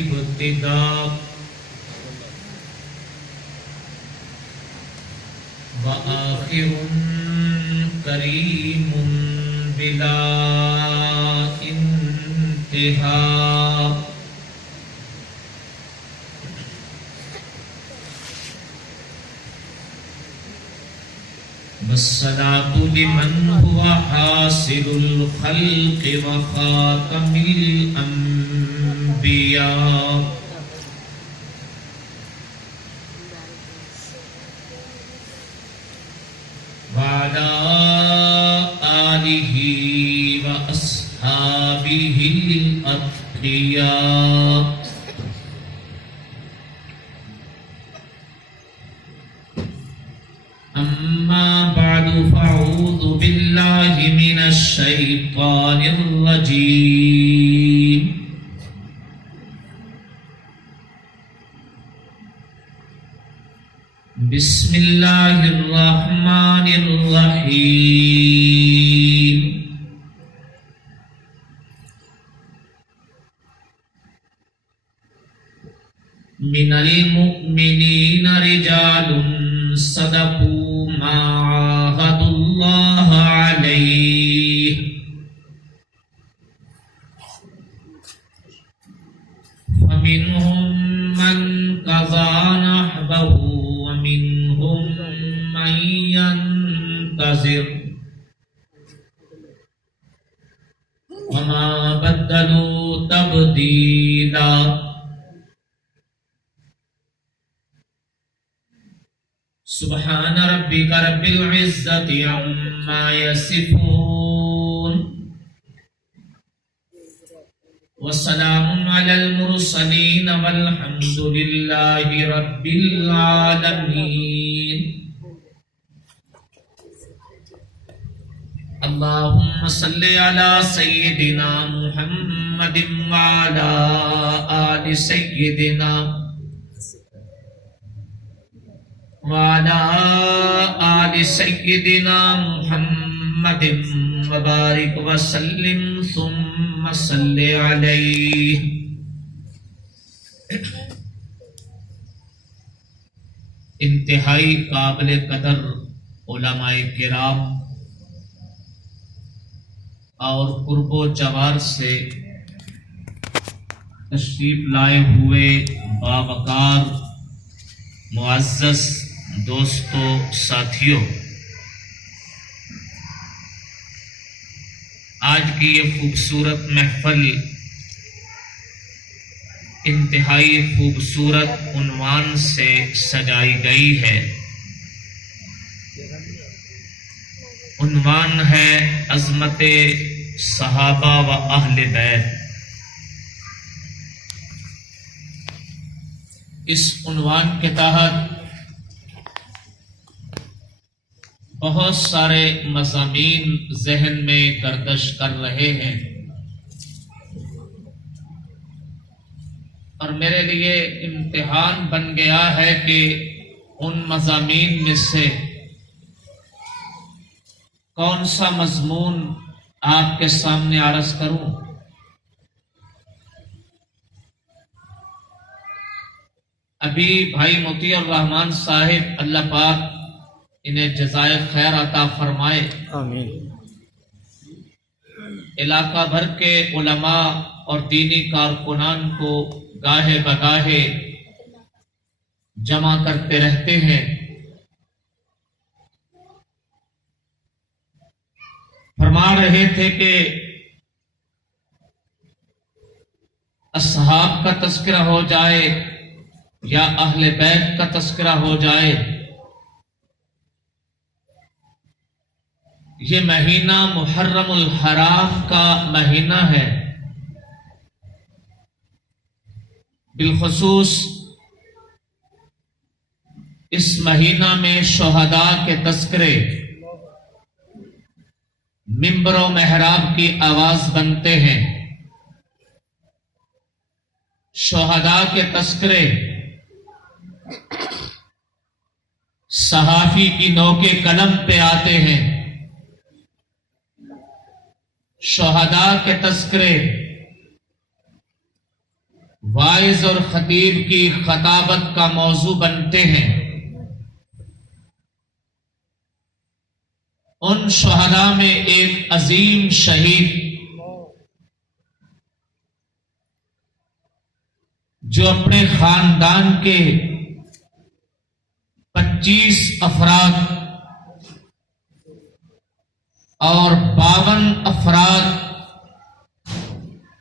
ابتداء وآخر کریم بلا انتہاء والصلاة لمن هو حاصل الخلق وخاتم الأنبياء وعلى آله وأصحابه الأتقياء أما بعد فأعوذ بالله من الشيطان الرجيم بسم الله الرحمن الرحيم من المؤمنين رجال صدقوا ما عاهدوا الله عليه فمنهم من قضى نحبه ومنهم من ينتظر وما بدلوا تبديلا سبحان ربك رب العزة عما يصفون وسلام على المرسلين والحمد لله رب العالمين اللهم صل على سيدنا محمد وعلى آل سيدنا وعلى آل سيدنا محمد وبارك وسلم ثم صل عليه انتہائی قابل قدر علماء کرام اور قرب و جوار سے تشریف لائے ہوئے باوقار معزز دوستو ساتھیوں، آج کی یہ خوبصورت محفل انتہائی خوبصورت عنوان سے سجائی گئی ہے۔ عنوان ہے عظمت صحابہ و اہل بیت۔ اس عنوان کے تحت بہت سارے مضامین ذہن میں گردش کر رہے ہیں، اور میرے لیے امتحان بن گیا ہے کہ ان مضامین میں سے کون سا مضمون آپ کے سامنے عرض کروں۔ ابھی بھائی مطیع الرحمان صاحب اللہ پاک انہیں جزائے خیر عطا فرمائے، آمین، علاقہ بھر کے علماء اور دینی کارکنان کو گاہے بگاہے جمع کرتے رہتے ہیں۔ فرما رہے تھے کہ اصحاب کا تذکرہ ہو جائے یا اہل بیت کا تذکرہ ہو جائے، یہ مہینہ محرم الحرام کا مہینہ ہے۔ بالخصوص اس مہینہ میں شہداء کے تذکرے منبر و محراب کی آواز بنتے ہیں۔ شہداء کے تذکرے صحافی کی نوک قلم پہ آتے ہیں۔ شہداء کے تذکرے واعظ اور خطیب کی خطابت کا موضوع بنتے ہیں، ان شہداء میں ایک عظیم شہید جو اپنے خاندان کے 25 افراد اور 52 افراد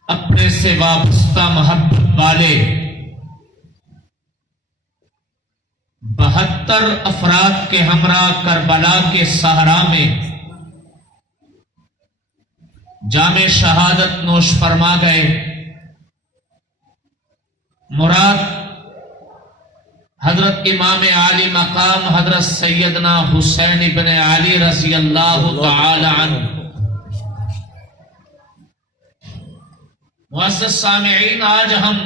اپنے سے وابستہ محبت والے 72 افراد کے ہمراہ کربلا کے صحرا میں جام شہادت نوش فرما گئے۔ مراد حضرت امام عالی مقام حضرت سیدنا حسین ابن علی رضی اللہ تعالی عنہ۔ معزز سامعین، آج ہم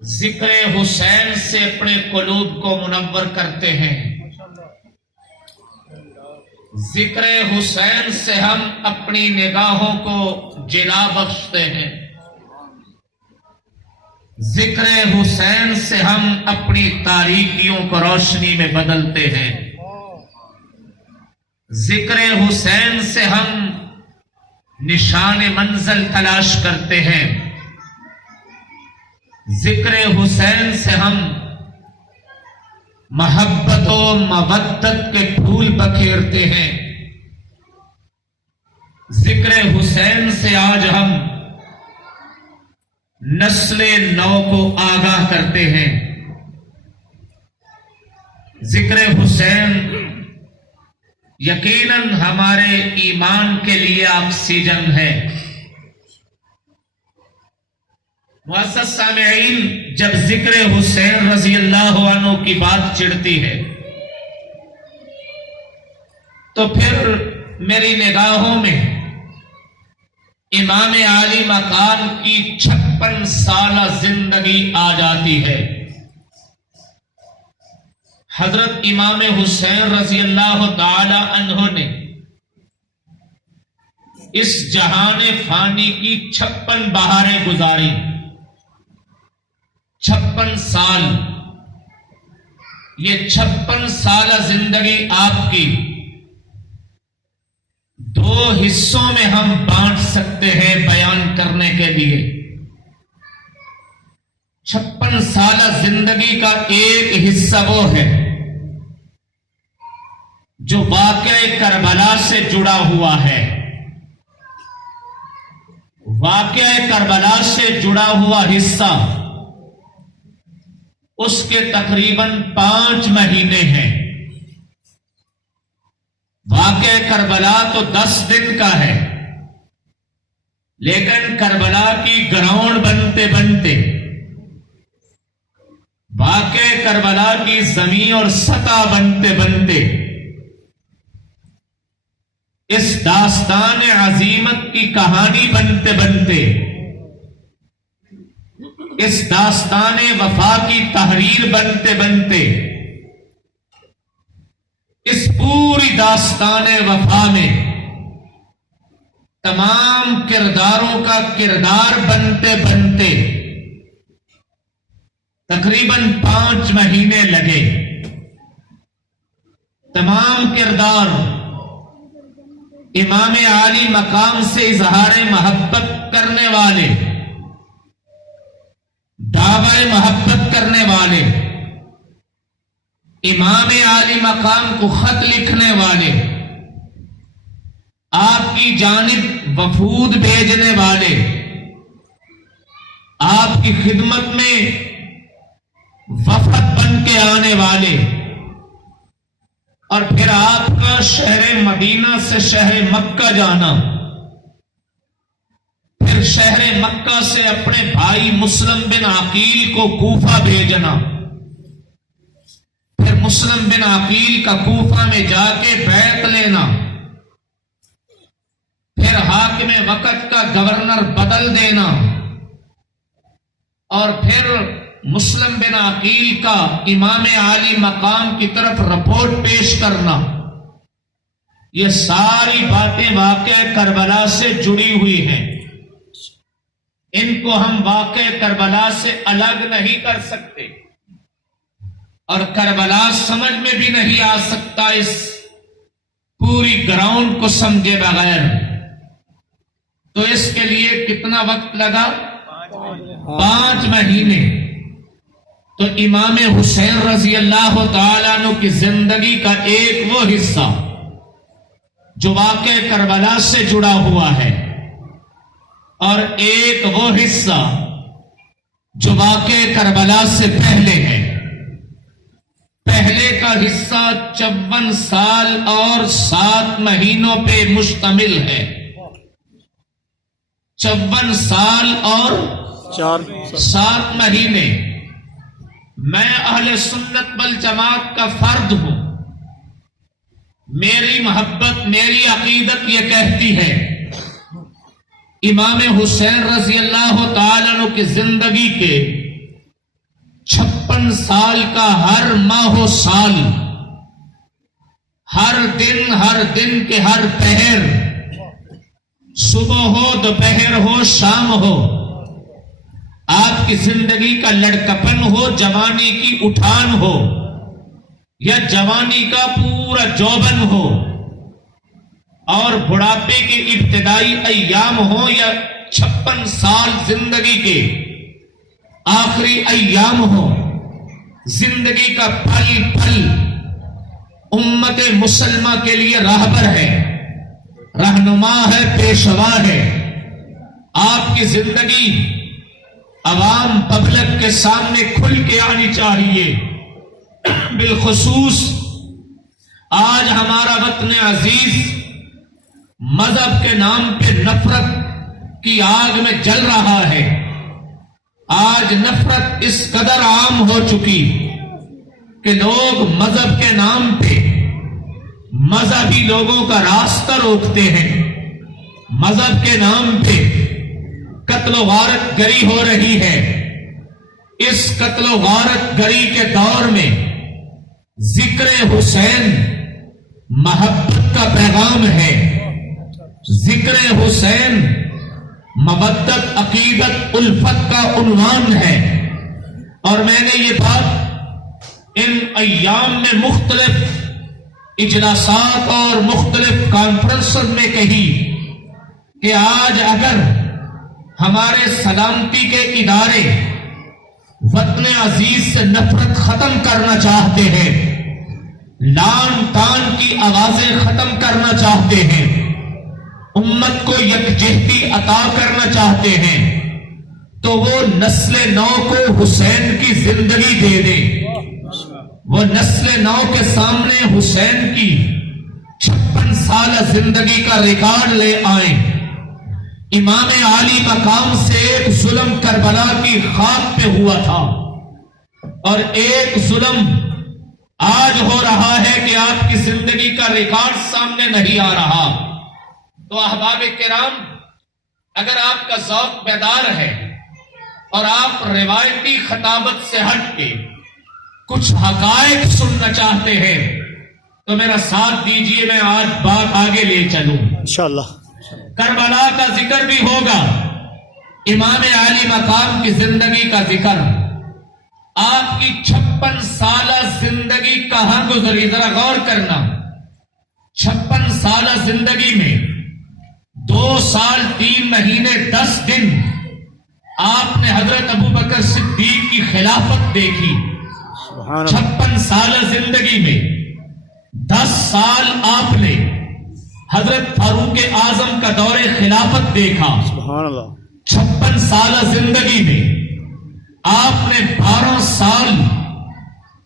ذکر حسین سے اپنے قلوب کو منور کرتے ہیں، ذکر حسین سے ہم اپنی نگاہوں کو جلا بخشتے ہیں، ذکر حسین سے ہم اپنی تاریکیوں کو روشنی میں بدلتے ہیں، ذکر حسین سے ہم نشان منزل تلاش کرتے ہیں، ذکر حسین سے ہم محبت و مودت کے پھول بکھیرتے ہیں، ذکر حسین سے آج ہم نسل نو کو آگاہ کرتے ہیں۔ ذکر حسین یقیناً ہمارے ایمان کے لیے آکسیجن ہے۔ معزز سامعین، جب ذکر حسین رضی اللہ عنہ کی بات چڑھتی ہے تو پھر میری نگاہوں میں امام عالی مقام کی 56 سالہ زندگی آ جاتی ہے۔ حضرت امام حسین رضی اللہ تعالی عنہ نے اس جہان فانی کی 56 بہاریں گزاری، 56 سال۔ یہ 56 سالہ زندگی آپ کی 2 حصوں میں ہم بانٹ سکتے ہیں بیان کرنے کے لیے۔ 56 سالہ زندگی کا ایک حصہ وہ ہے جو واقعہ کربلا سے جڑا ہوا ہے، واقعہ کربلا سے جڑا ہوا حصہ اس کے تقریباً 5 مہینے ہیں۔ واقعہ کربلا تو 10 دن کا ہے، لیکن کربلا کی گراؤنڈ بنتے بنتے، واقعہ کربلا کی زمین اور سطح بنتے بنتے، اس داستان عظیمت کی کہانی بنتے بنتے، اس داستان وفا کی تحریر بنتے بنتے، اس پوری داستان وفا میں تمام کرداروں کا کردار بنتے بنتے تقریباً 5 مہینے لگے۔ تمام کردار امام عالی مقام سے اظہار محبت کرنے والے، دعوی محبت کرنے والے، امام عالی مقام کو خط لکھنے والے، آپ کی جانب وفود بھیجنے والے، آپ کی خدمت میں وفد بن کے آنے والے، اور پھر آپ کا شہر مدینہ سے شہر مکہ جانا، پھر شہر مکہ سے اپنے بھائی مسلم بن عقیل کو کوفہ بھیجنا، پھر مسلم بن عقیل کا کوفہ میں جا کے بیعت لینا، پھر حاکم وقت کا گورنر بدل دینا، اور پھر مسلم بن عقیل کا امام عالی مقام کی طرف رپورٹ پیش کرنا۔ یہ ساری باتیں واقعہ کربلا سے جڑی ہوئی ہیں۔ ان کو ہم واقع کربلا سے الگ نہیں کر سکتے، اور کربلا سمجھ میں بھی نہیں آ سکتا اس پوری گراؤنڈ کو سمجھے بغیر۔ تو اس کے لیے کتنا وقت لگا؟ 5 مہینے۔ تو امام حسین رضی اللہ تعالیٰ عنہ کی زندگی کا ایک وہ حصہ جو واقع کربلا سے جڑا ہوا ہے، اور ایک وہ حصہ جو واقع کربلا سے پہلے ہے۔ پہلے کا حصہ 54 سال اور 7 مہینوں پہ مشتمل ہے۔ 54 سال اور 7 مہینے۔ میں اہل سنت والجماعت کا فرد ہوں، میری محبت، میری عقیدت یہ کہتی ہے امام حسین رضی اللہ تعالیٰ عنہ کی زندگی کے 56 سال کا ہر ماہ و سال، ہر دن کے ہر پہر، صبح ہو دوپہر ہو شام ہو، آپ کی زندگی کا لڑکپن ہو، جوانی کی اٹھان ہو، یا جوانی کا پورا جوبن ہو، اور بڑھاپے کے ابتدائی ایام ہو، یا 56 سال زندگی کے آخری ایام ہو، زندگی کا پل پل امت مسلمہ کے لیے راہبر ہے، رہنما ہے، پیشوا ہے۔ آپ کی زندگی عوام پبلک کے سامنے کھل کے آنی چاہیے۔ بالخصوص آج ہمارا وطن عزیز مذہب کے نام پہ نفرت کی آگ میں جل رہا ہے۔ آج نفرت اس قدر عام ہو چکی کہ لوگ مذہب کے نام پہ مذہبی لوگوں کا راستہ روکتے ہیں، مذہب کے نام پہ قتل و غارت گری ہو رہی ہے۔ اس قتل و غارت گری کے دور میں ذکر حسین محبت کا پیغام ہے، ذکر حسین مودت، عقیدت، الفت کا عنوان ہے۔ اور میں نے یہ بات ان ایام میں مختلف اجلاسات اور مختلف کانفرنسز میں کہی کہ آج اگر ہمارے سلامتی کے ادارے وطن عزیز سے نفرت ختم کرنا چاہتے ہیں، لان تان کی آوازیں ختم کرنا چاہتے ہیں، امت کو یکجہتی عطا کرنا چاہتے ہیں، تو وہ نسل نو کو حسین کی زندگی دے دیں، وہ نسل نو کے سامنے حسین کی 56 سالہ زندگی کا ریکارڈ لے آئیں۔ امام عالی مقام سے ایک ظلم کربلا کی خاک پہ ہوا تھا، اور ایک ظلم آج ہو رہا ہے کہ آپ کی زندگی کا ریکارڈ سامنے نہیں آ رہا۔ تو احباب کرام، اگر آپ کا ذوق بیدار ہے اور آپ روایتی خطابت سے ہٹ کے کچھ حقائق سننا چاہتے ہیں تو میرا ساتھ دیجئے، میں آج بات آگے لے چلوں۔ انشاءاللہ کربلا کا ذکر بھی ہوگا، امام عالی مقام کی زندگی کا ذکر۔ آپ کی 56 سالہ زندگی کہاں گزری، ذرا غور کرنا۔ 56 سالہ زندگی میں 2 سال 3 مہینے 10 دن آپ نے حضرت ابوبکر صدیق کی خلافت دیکھی۔ 56 سالہ زندگی میں 10 سال آپ نے حضرت فاروق اعظم کا دور خلافت دیکھا۔ 56 سالہ زندگی میں آپ نے 12 سال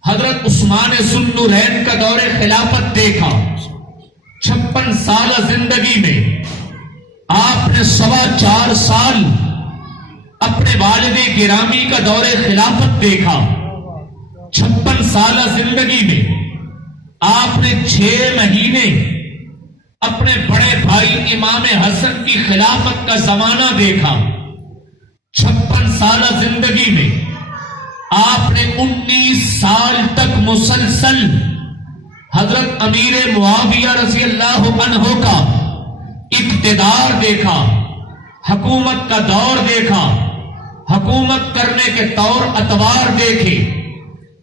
حضرت عثمان ذو النورین کا دور خلافت دیکھا۔ 56 سالہ زندگی میں آپ نے 4.25 سال اپنے والد گرامی کا دور خلافت دیکھا۔ 56 سالہ زندگی میں آپ نے 6 مہینے اپنے بڑے بھائی امام حسن کی خلافت کا زمانہ دیکھا۔ 56 سالہ زندگی میں آپ نے 19 سال تک مسلسل حضرت امیر معاویہ رضی اللہ عنہ کا اقتدار دیکھا، حکومت کا دور دیکھا، حکومت کرنے کے طور اتوار دیکھے،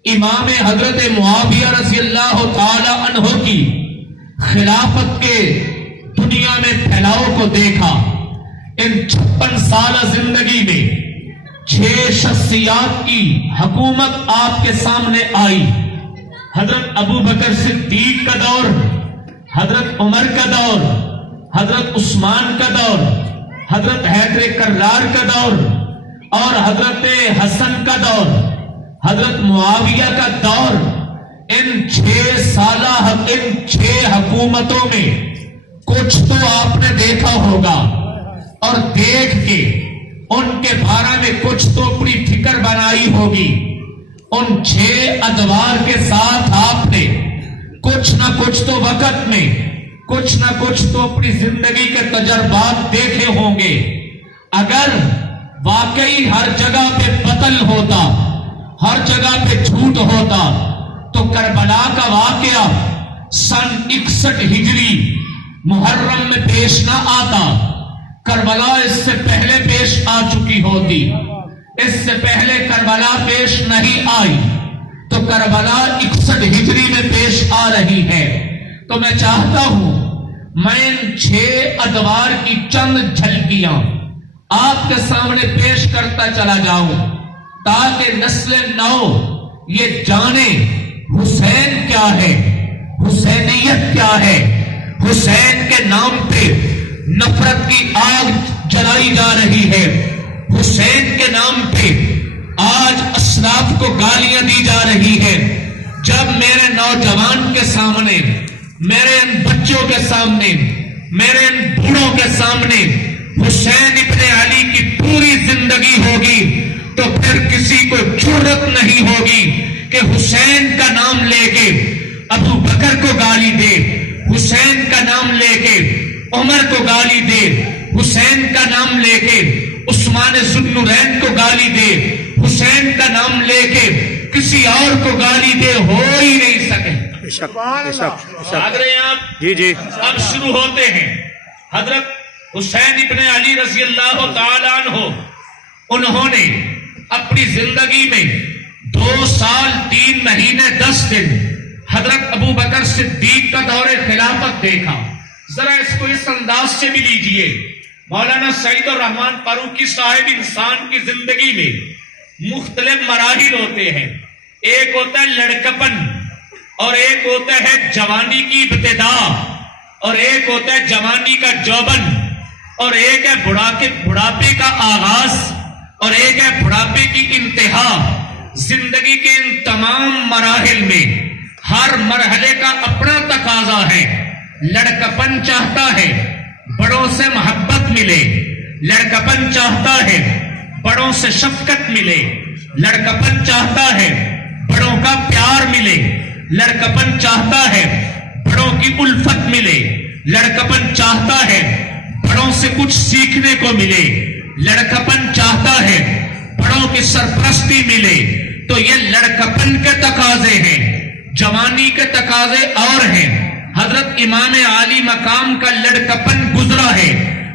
امام حضرت معاویہ رضی اللہ تعالی عنہ کی خلافت کے دنیا میں پھیلاؤ کو دیکھا۔ ان 56 سالہ زندگی میں 6 شخصیات کی حکومت آپ کے سامنے آئی۔ حضرت ابو بکر صدیق کا دور، حضرت عمر کا دور، حضرت عثمان کا دور، حضرت حیدر کرار کا دور اور حضرت حسن کا دور، حضرت معاویہ کا دور۔ ان 6 حکومتوں میں کچھ تو آپ نے دیکھا ہوگا اور دیکھ کے ان کے بارے میں کچھ تو اپنی فکر بنائی ہوگی۔ ان 6 ادوار کے ساتھ آپ نے کچھ نہ کچھ تو وقت میں کچھ نہ کچھ تو اپنی زندگی کے تجربات دیکھے ہوں گے۔ اگر واقعی ہر جگہ پہ قتل ہوتا، ہر جگہ پہ جھوٹ ہوتا تو کربلا کا واقعہ سن 61 ہجری محرم میں پیش نہ آتا۔ کربلا اس سے پہلے پیش آ چکی ہوتی، اس سے پہلے کربلا پیش نہیں آئی تو کربلا 61 ہجری میں پیش آ رہی ہے۔ تو میں چاہتا ہوں میں ان 6 ادوار کی چند جھلکیاں آپ کے سامنے پیش کرتا چلا جاؤں تاکہ نسل نو یہ جانے حسین کیا ہے، حسینیت کیا ہے۔ حسین کے نام پہ نفرت کی آگ جلائی جا رہی ہے، حسین کے نام پہ آج اسلاف کو گالیاں دی جا رہی ہے۔ جب میرے نوجوان کے سامنے، میرے ان بچوں کے سامنے، میرے ان بوڑھوں کے سامنے حسین ابن علی کی پوری زندگی ہوگی تو پھر کسی کو جرأت نہیں ہوگی کہ حسین کا نام لے کے ابو بکر کو گالی دے، حسین کا نام لے کے عمر کو گالی دے، حسین کا نام لے کے عثمان ذو النورین کو گالی دے، حسین کا نام لے کے کسی اور کو گالی دے، ہو ہی نہیں سکے۔ جی جی اب شروع ہوتے ہیں۔ حضرت حسین ابن علی رضی اللہ تعالی عنہ، انہوں نے اپنی زندگی میں 2 سال 3 مہینے 10 دن حضرت ابو بکر صدیق کا دور خلافت دیکھا۔ ذرا اس کو اس انداز سے بھی لیجئے، مولانا سعید الرحمن فاروقی صاحب انسان کی زندگی میں مختلف مراحل ہوتے ہیں۔ ایک ہوتا ہے لڑکپن اور ایک ہوتا ہے جوانی کی ابتدا اور ایک ہوتا ہے جوانی کا جوبن اور ایک ہے بڑھاپے کا آغاز اور ایک ہے بڑھاپے کی انتہا۔ زندگی کے ان تمام مراحل میں ہر مرحلے کا اپنا تقاضا ہے۔ لڑکپن چاہتا ہے بڑوں سے محبت ملے، لڑکپن چاہتا ہے بڑوں سے شفقت ملے، لڑکپن چاہتا ہے بڑوں کا پیار ملے، لڑکپن چاہتا ہے بڑوں کی الفت ملے، لڑکپن چاہتا ہے بڑوں سے کچھ سیکھنے کو ملے، لڑکپن چاہتا ہے بڑوں کی سرپرستی ملے۔ تو یہ لڑکپن کے تقاضے ہیں، جوانی کے تقاضے اور ہیں۔ حضرت امام عالی مقام کا لڑکپن گزرا ہے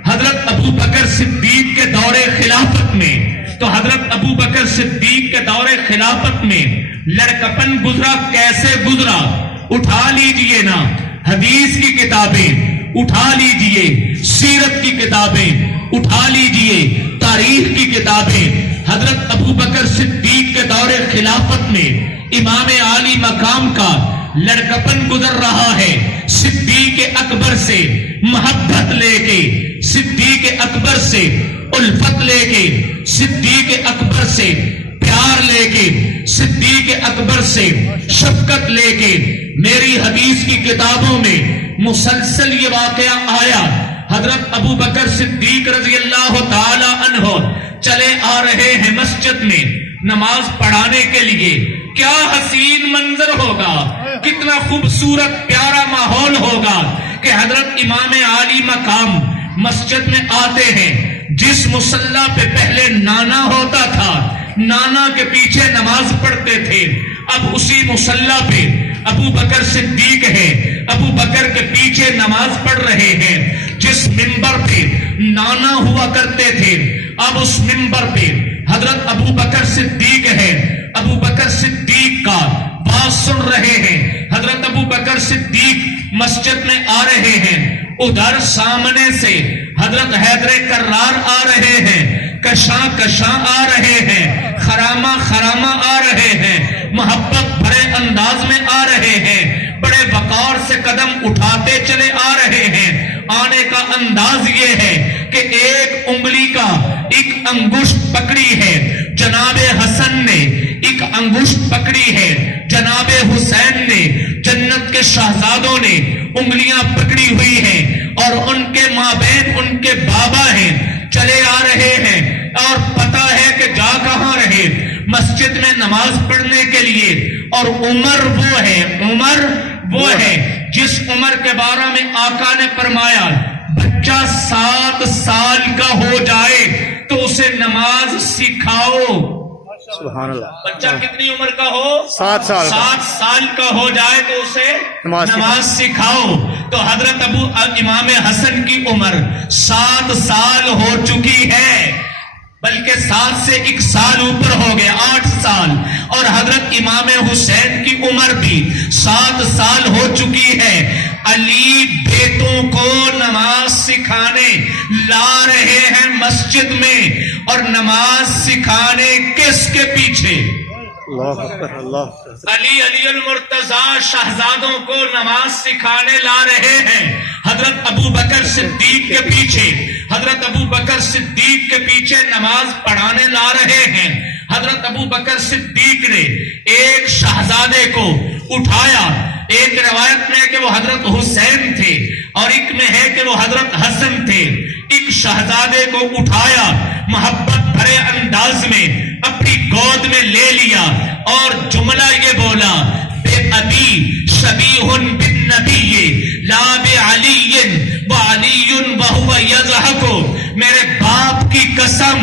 حضرت ابو بکر صدیق کے دور خلافت میں۔ تو حضرت ابو بکر صدیق کے دور خلافت میں لڑکپن گزرا، کیسے گزرا؟ اٹھا لیجئے نا حدیث کی کتابیں، اٹھا لیجئے سیرت کی کتابیں، اٹھا لیجئے تاریخ کی کتابیں۔ حضرت ابو بکر صدیق کے دور خلافت میں امام عالی مقام کا لڑکپن گزر رہا ہے۔ صدیق اکبر سے محبت لے کے، صدیق اکبر سے الفت لے کے، صدیق اکبر سے پیار لے کے، صدیق اکبر سے شفقت لے کے میری حدیث کی کتابوں میں مسلسل یہ واقعہ آیا۔ حضرت ابو بکر صدیق رضی اللہ تعالی عنہ چلے آ رہے ہیں مسجد میں نماز پڑھانے کے لیے۔ کیا حسین منظر ہوگا، کتنا خوبصورت پیارا ماحول ہوگا کہ حضرت امام عالی مقام مسجد میں آتے ہیں۔ جس مصلی پہ پہلے نانا ہوتا تھا، نانا کے پیچھے نماز پڑھتے تھے، اب اسی مصلی پہ ابو بکر صدیق ہے، ابو بکر کے پیچھے نماز پڑھ رہے ہیں۔ جس منبر پہ نانا ہوا کرتے تھے. اب اس منبر پہ حضرت ابو بکر صدیق ہے. ابو بکر صدیق کا بات سن رہے ہیں. حضرت ابو بکر صدیق مسجد میں آ رہے ہیں. ادھر سامنے سے حضرت حیدر کرار آ رہے ہیں. کشاں کشاں آ رہے ہیں. خرامہ خرامہ آ رہے ہیں. محبت بھرے انداز میں آ رہے ہیں. بڑے وقار سے قدم اٹھاتے چلے آ رہے ہیں. آنے کا انداز یہ ہے کہ ایک انگلی کا ایک انگشت پکڑی ہے جناب حسن نے, ایک انگشت پکڑی ہے جناب حسین نے. جنت کے شہزادوں نے انگلیاں پکڑی ہوئی ہیں اور ان کے مابین ان کے بابا ہیں. چلے آ رہے ہیں اور پتہ ہے کہ جا کہاں رہے, مسجد میں نماز پڑھنے کے لیے. اور عمر وہ ہے, عمر وہ ہے جس عمر کے بارے میں آقا نے فرمایا بچہ 7 سال کا ہو جائے تو اسے نماز سکھاؤ. سبحان اللہ. بچہ کتنی عمر کا ہو؟ 7 سال. 7 سال کا ہو جائے تو اسے نماز سکھاؤ. تو حضرت امام حسن کی عمر 7 سال ہو چکی ہے, بلکہ 7 سے 1 سال اوپر ہو گئے, 8 سال. اور حضرت امام حسین کی عمر بھی 7 سال ہو چکی ہے. علی بیٹوں کو نماز سکھانے لا رہے ہیں مسجد میں, اور نماز سکھانے کس کے پیچھے؟ اللہ اکبر. اللہ علی المرتضیٰ شہزادوں کو نماز سکھانے لا رہے ہیں. حضرت ابو بکر صدیق کے پیچھے, حضرت ابو بکر صدیق کے پیچھے نماز پڑھانے لا رہے ہیں. حضرت ابو بکر صدیق نے ایک شہزادے کو اٹھایا. ایک روایت میں ہے کہ وہ حضرت حسین تھے اور ایک میں ہے کہ وہ حضرت حسن تھے. ایک شہزادے کو اٹھایا, محبت بھرے انداز میں اپنی گود میں لے لیا اور جملہ یہ بولا بے ابی شبیہ بالنبی لا بعلی وعلی وہو یضحک. میرے باپ کی قسم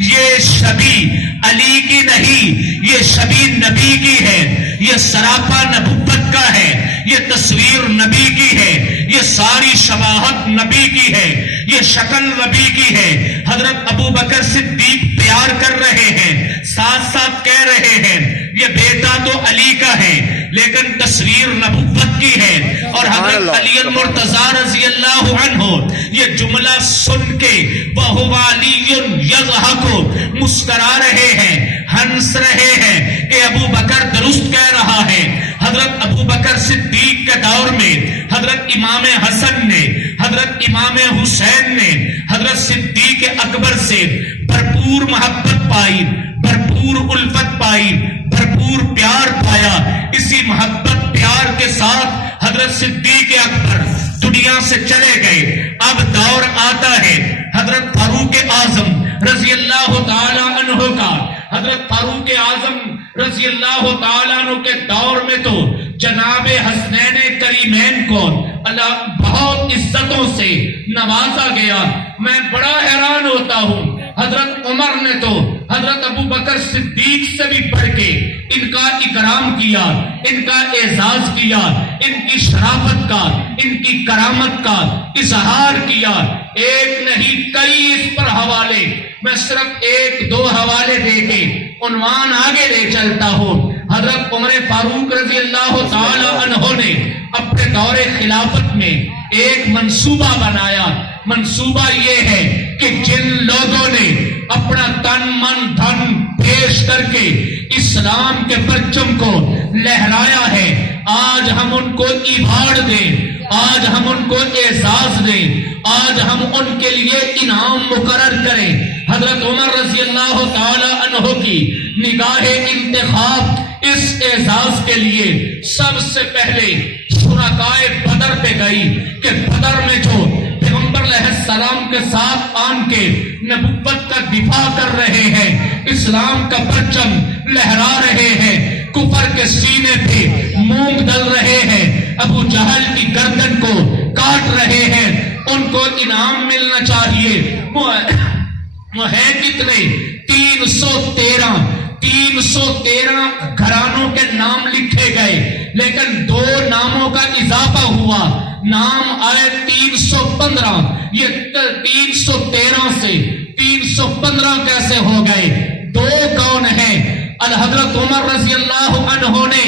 یہ شبی علی کی نہیں, یہ شبی نبی کی ہے. یہ سراپا نبوت کا ہے, یہ تصویر نبی کی ہے, یہ ساری شباہت نبی کی ہے, یہ شکل نبی کی ہے. حضرت ابو بکر صدیق پیار کر رہے ہیں, ساتھ ساتھ کہہ رہے ہیں یہ بیٹا تو علی کا ہے لیکن تصویر نبوت کی ہے. اور حضرت علی المرتضیٰ رضی اللہ عنہ یہ جملہ سن کے وَهُوَ عَلِيٌّ يَضْحَكُ مسکرا رہے ہیں, ہنس رہے ہیں کہ ابو بکر درست کہہ رہا ہے. حضرت ابو بکر صدیق کے دور میں حضرت امام حسن نے, حضرت امام حسین نے حضرت صدیق اکبر سے بھرپور محبت پائی, بھرپور الفت پائی, بھرپور پیار پایا. اسی محبت پیار کے ساتھ حضرت صدیق اکبر دنیا سے چلے گئے. اب دور آتا ہے حضرت فاروق اعظم رضی اللہ تعالی عنہ کا. حضرت فاروق اعظم رضی اللہ تعالیٰ عنہ کے دور میں تو جناب حسنین کریمین کو اللہ بہت عزتوں سے نوازا گیا. میں بڑا حیران ہوتا ہوں, حضرت عمر نے تو حضرت ابو بکر صدیق سے بھی بڑھ کے ان کا اکرام کیا, ان کا اعزاز کیا, ان کی شرافت کا, ان کی کرامت کا اظہار کیا. ایک نہیں کئی اس پر حوالے, میں صرف 1-2 حوالے دے کے عنوان آگے لے چلتا ہوں. حضرت عمر فاروق رضی اللہ تعالی عنہ نے اپنے دور خلافت میں ایک منصوبہ بنایا. منصوبہ یہ ہے کہ جن لوگوں نے اپنا تن من دھن پیش کر کے اسلام کے پرچم کو لہرایا ہے, آج ہم ان کو ایوارڈ دیں, آج ہم ان کو اعزاز دیں, آج ہم ان کے لیے انعام مقرر کریں. حضرت عمر رضی اللہ تعالی عنہ کی نگاہ انتخاب اس اعزاز کے لیے سب سے پہلے شرکائے بدر پہ گئی کہ بدر میں جو پیغمبر علیہ السلام کے ساتھ آن کے نبوت کا دفاع کر رہے ہیں, اسلام کا پرچم لہرا رہے ہیں, کفر کے سینے پہ مونگ ڈل رہے ہیں, ابو جہل کی گردن کو کاٹ رہے ہیں, ان کو انعام ملنا چاہیے. وہ ہے کتنے؟ 313 گھرانوں کے نام لکھے گئے, لیکن 2 ناموں کا اضافہ ہوا. نام آئے 315. یہ 313 سے 315 کیسے ہو گئے؟ دو کون ہیں؟ الحضرت عمر رضی اللہ عنہ نے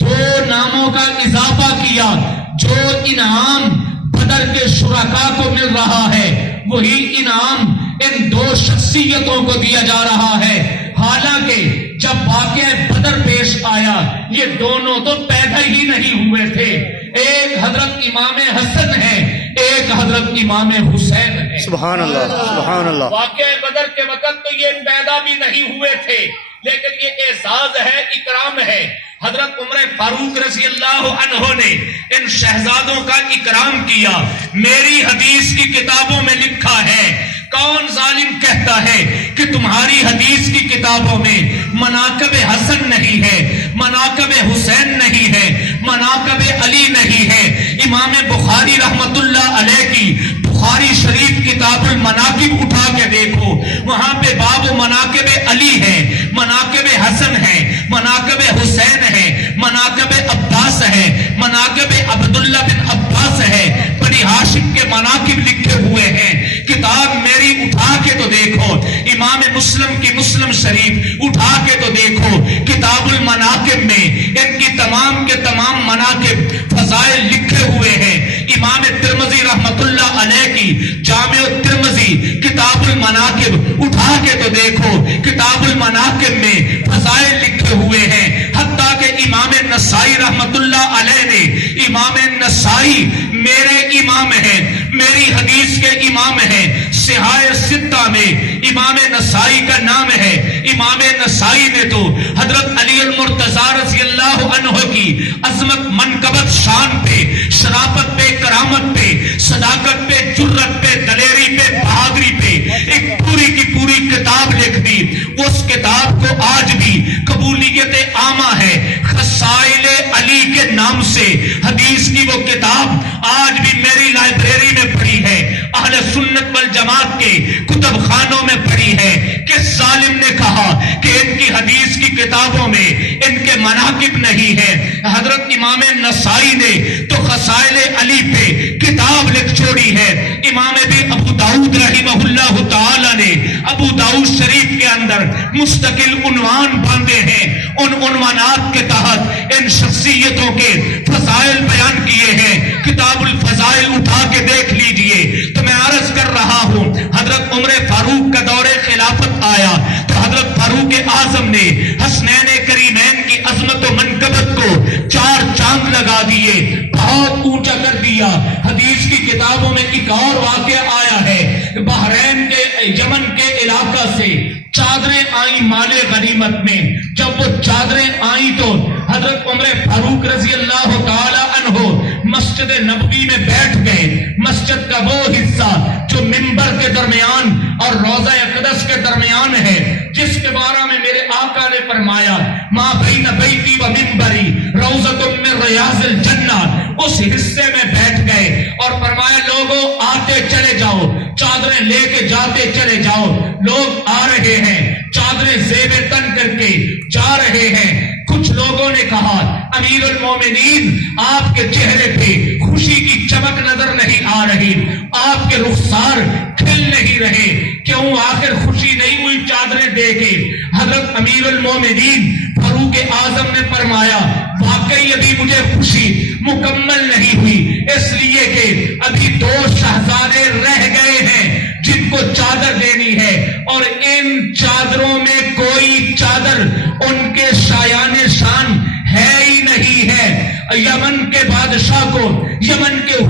دو ناموں کا اضافہ کیا. جو انعام بدر کے شرکاء کو مل رہا ہے وہی انعام ان دو شخصیتوں کو دیا جا رہا ہے. حالانکہ جب واقعہ بدر پیش آیا یہ دونوں تو پیدا ہی نہیں ہوئے تھے. ایک حضرت امام حسن ہے، ایک حضرت امام حسین ہے. سبحان اللہ سبحان اللہ. واقعہ بدر کے وقت تو یہ پیدا بھی نہیں ہوئے تھے، لیکن یہ اعزاز ہے، اکرام ہے. حضرت عمر فاروق رضی اللہ عنہ نے ان شہزادوں کا اکرام کیا. میری حدیث کی کتابوں میں لکھا ہے، کون ظالم کہتا ہے کہ تمہاری حدیث کی کتابوں میں مناقب حسن نہیں ہے، مناقب حسین نہیں ہے، مناقب علی نہیں ہے؟ امام بخاری رحمت اللہ علیہ کی بخاری شریف کتاب المناقب اٹھا کے دیکھو، وہاں پہ باب مناقب علی ہے، مناقب حسن ہے، مناقب حسین ہے، مناقب عباس ہے، مناقب عبداللہ بن عباس ہے، بنی ہاشم کے مناقب لکھے ہوئے ہیں. کتاب میری اٹھا کے تو دیکھو، امام مسلم کی مسلم شریف اٹھا کے تو دیکھو، کتاب المناقب میں ان کی تمام کے تمام مناقب فضائل لکھے ہوئے ہیں. امام ترمذی رحمت اللہ علیہ کی جامع الترمذی کتاب المناقب اٹھا کے تو دیکھو، کتاب المناقب میں فضائل لکھے ہوئے ہیں. حتیٰ کہ امام نسائی رحمت اللہ علیہ نے، امام نسائی میرے امام ہیں، میری حدیث کے امام ہیں، صحاح ستہ میں امام نسائی کا نام ہے. امام نسائی نے تو حضرت علی المرتضیٰ رضی اللہ عنہ کی عظمت، منقبت، شان پہ، شرافت پہ، کرامت پہ، صداقت پہ، جرت پہ، دلیری پہ، بہادری پہ ایک پوری کی پوری کتاب لکھ دی. اس کتاب کو آج بھی قبولیت عامہ ہے. خصائل علی کے نام سے حدیث کی وہ کتاب آج بھی میری لائبریری میں پڑی ہے، اہل سنت والجماعت کے کتب خانوں میں پڑی ہے. کس ظالم نے کہا کہ ان کی حدیث کی کتابوں میں ان کے مناقب نہیں ہے؟ حضرت امام نسائی نے تو خصائل علی پہ کتاب لکھ چھوڑی ہے. امام بھی ابو داؤد رحمہ اللہ تعالی نے ابو داؤد شریف کے اندر مستقل عنوان باندھے ہیں. ان عنوانات کے تحت ان شخصیتوں کے فضائل بیان کیے ہیں. کتاب الفضائل اٹھا کے دیکھ لیجئے. تو میں عرض کر رہا ہوں، حضرت عمر فاروق کا دور خلافت آیا تو حضرت فاروق اعظم نے حسنین کریمین کی عظمت و منقبت کو چار چاند لگا دیے، بہت اونچا کر دیا. حدیث کی کتابوں میں ایک اور واقعہ آیا ہے، بحرین کے یمن کے علاقہ سے چادریں آئیں مال غنیمت میں. جب وہ چادریں آئیں تو حضرت عمر فاروق رضی اللہ تعالی عنہ مسجد نبوی میں بیٹھ گئے. مسجد کا وہ حصہ جو منبر کے درمیان اور روضہ اقدس کے درمیان ہے، جس کے بارے میں میرے آقا نے فرمایا ما بین بیتی و منبری روضۃ من ریاض الجنہ. اس حصے میں بیٹھ گئے اور فرمایا لوگوں آتے چلے جاؤ، چادریں لے کے جاتے چلے جاؤ. لوگ آ رہے ہیں، چادریں زیب تن کر کے جا رہے ہیں. کچھ لوگوں نے کہا امیر المومنین آپ کے چہرے پہ خوشی کی چمک نظر نہیں آ رہی، آپ کے رخسار کھل نہیں رہے، کیوں آخر خوشی نہیں ہوئی چادریں دے کے؟ حضرت امیر المومنین فاروق اعظم نے فرمایا واقعی ابھی مجھے خوشی مکمل نہیں ہوئی، اس لیے کہ ابھی دو شہزادے رہ گئے ہیں جن کو چادر دینی ہے، اور ان چادروں میں کوئی چادر ان کے شایان شان ہے ہی نہیں ہے. یمن کے بادشاہ کو، یمن کے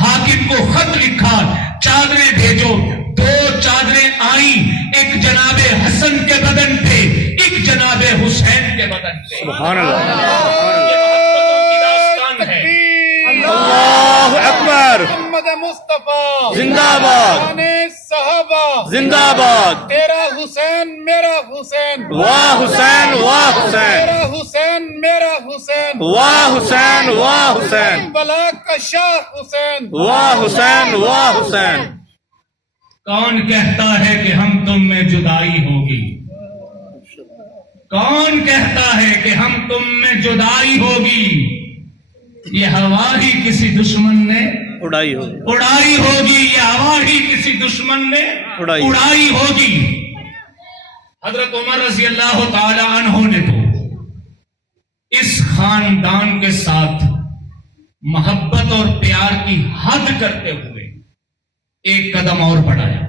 حاکم کو خط لکھا چادریں بھیجو. دو چادریں آئیں، ایک جناب حسن کے بدن پہ، ایک جناب حسین کے بدن پہ. سبحان اللہ. یہ محبتوں کی داستان ہے. اللہ اکبر. محمد مصطفیٰ زندہ باد. صحابہ زندہ باد. تیرا حسین میرا حسین، واہ حسین واہ حسین. میرا حسین میرا حسین، واہ حسین واہ حسین. بلا کا شاہ حسین. واہ حسین واہ حسین. کون کہتا ہے کہ ہم تم میں جدائی ہوگی؟ کون کہتا ہے کہ ہم تم میں جدائی ہوگی؟ یہ ہوا ہی کسی دشمن نے اڑائی ہو اڑائی ہوگی، یہ ہوا ہی کسی دشمن نے اڑائی ہوگی۔ حضرت عمر رضی اللہ تعالی عنہ نے تو اس خاندان کے ساتھ محبت اور پیار کی حد کرتے ہوئے ایک قدم اور بڑھایا،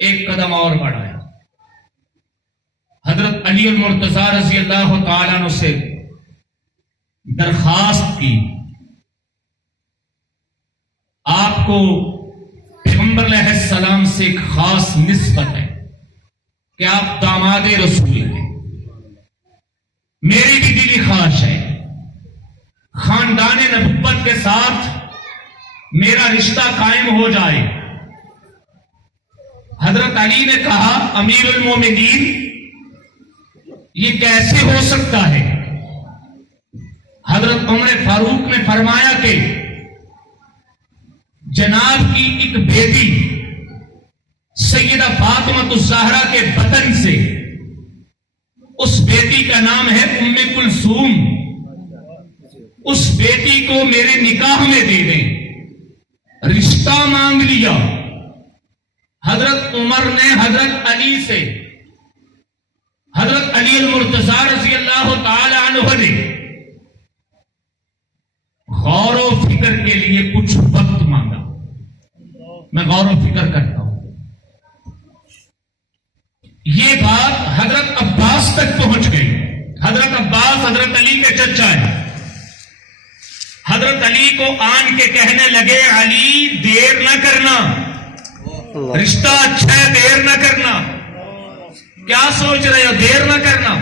ایک قدم اور بڑھایا۔ حضرت علی المرتضیٰ رضی اللہ تعالیٰ عنہ سے درخواست کی، آپ کو پیغمبر علیہ السلام سے ایک خاص نسبت ہے کہ آپ داماد رسول ہیں، میری بھی دلی خواہش ہے خاندان نبوت کے ساتھ میرا رشتہ قائم ہو جائے۔ حضرت علی نے کہا امیر المومنین یہ کیسے ہو سکتا ہے؟ حضرت عمر فاروق نے فرمایا کہ جناب کی ایک بیٹی سیدہ فاطمہ الزہرا کے بطن سے، اس بیٹی کا نام ہے ام کلثوم، اس بیٹی کو میرے نکاح میں دے دیں۔ رشتہ مانگ لیا حضرت عمر نے حضرت علی سے۔ حضرت علی المرتضیٰ رضی اللہ تعالی عنہ نے غور و فکر کے لیے کچھ وقت مانگا، میں غور و فکر کرتا ہوں۔ یہ بات حضرت عباس تک پہنچ گئی۔ حضرت عباس حضرت علی کے چچا ہے۔ حضرت علی کو آن کے کہنے لگے علی دیر نہ کرنا، رشتہ اچھا ہے دیر نہ کرنا، کیا سوچ رہے ہو دیر نہ کرنا۔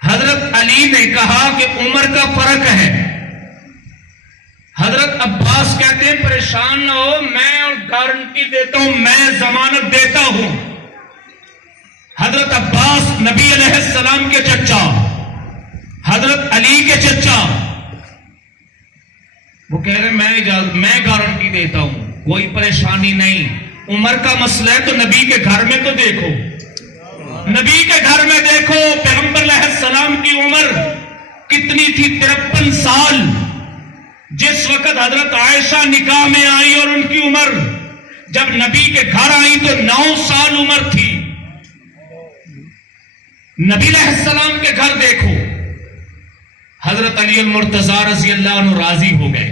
حضرت علی نے کہا کہ عمر کا فرق ہے۔ حضرت عباس کہتے ہیں پریشان نہ ہو، میں گارنٹی دیتا ہوں، میں ضمانت دیتا ہوں۔ حضرت عباس نبی علیہ السلام کے چچا، حضرت علی کے چچا، وہ کہہ رہے میں گارنٹی دیتا ہوں، کوئی پریشانی نہیں۔ عمر کا مسئلہ ہے تو نبی کے گھر میں تو دیکھو، نبی کے گھر میں دیکھو پیغمبر علیہ السلام کی عمر کتنی تھی؟ 53 سال۔ جس وقت حضرت عائشہ نکاح میں آئی اور ان کی عمر جب نبی کے گھر آئی تو 9 سال عمر تھی۔ نبی علیہ السلام کے گھر دیکھو۔ حضرت علی المرتضیٰ رضی اللہ عنہ راضی ہو گئے۔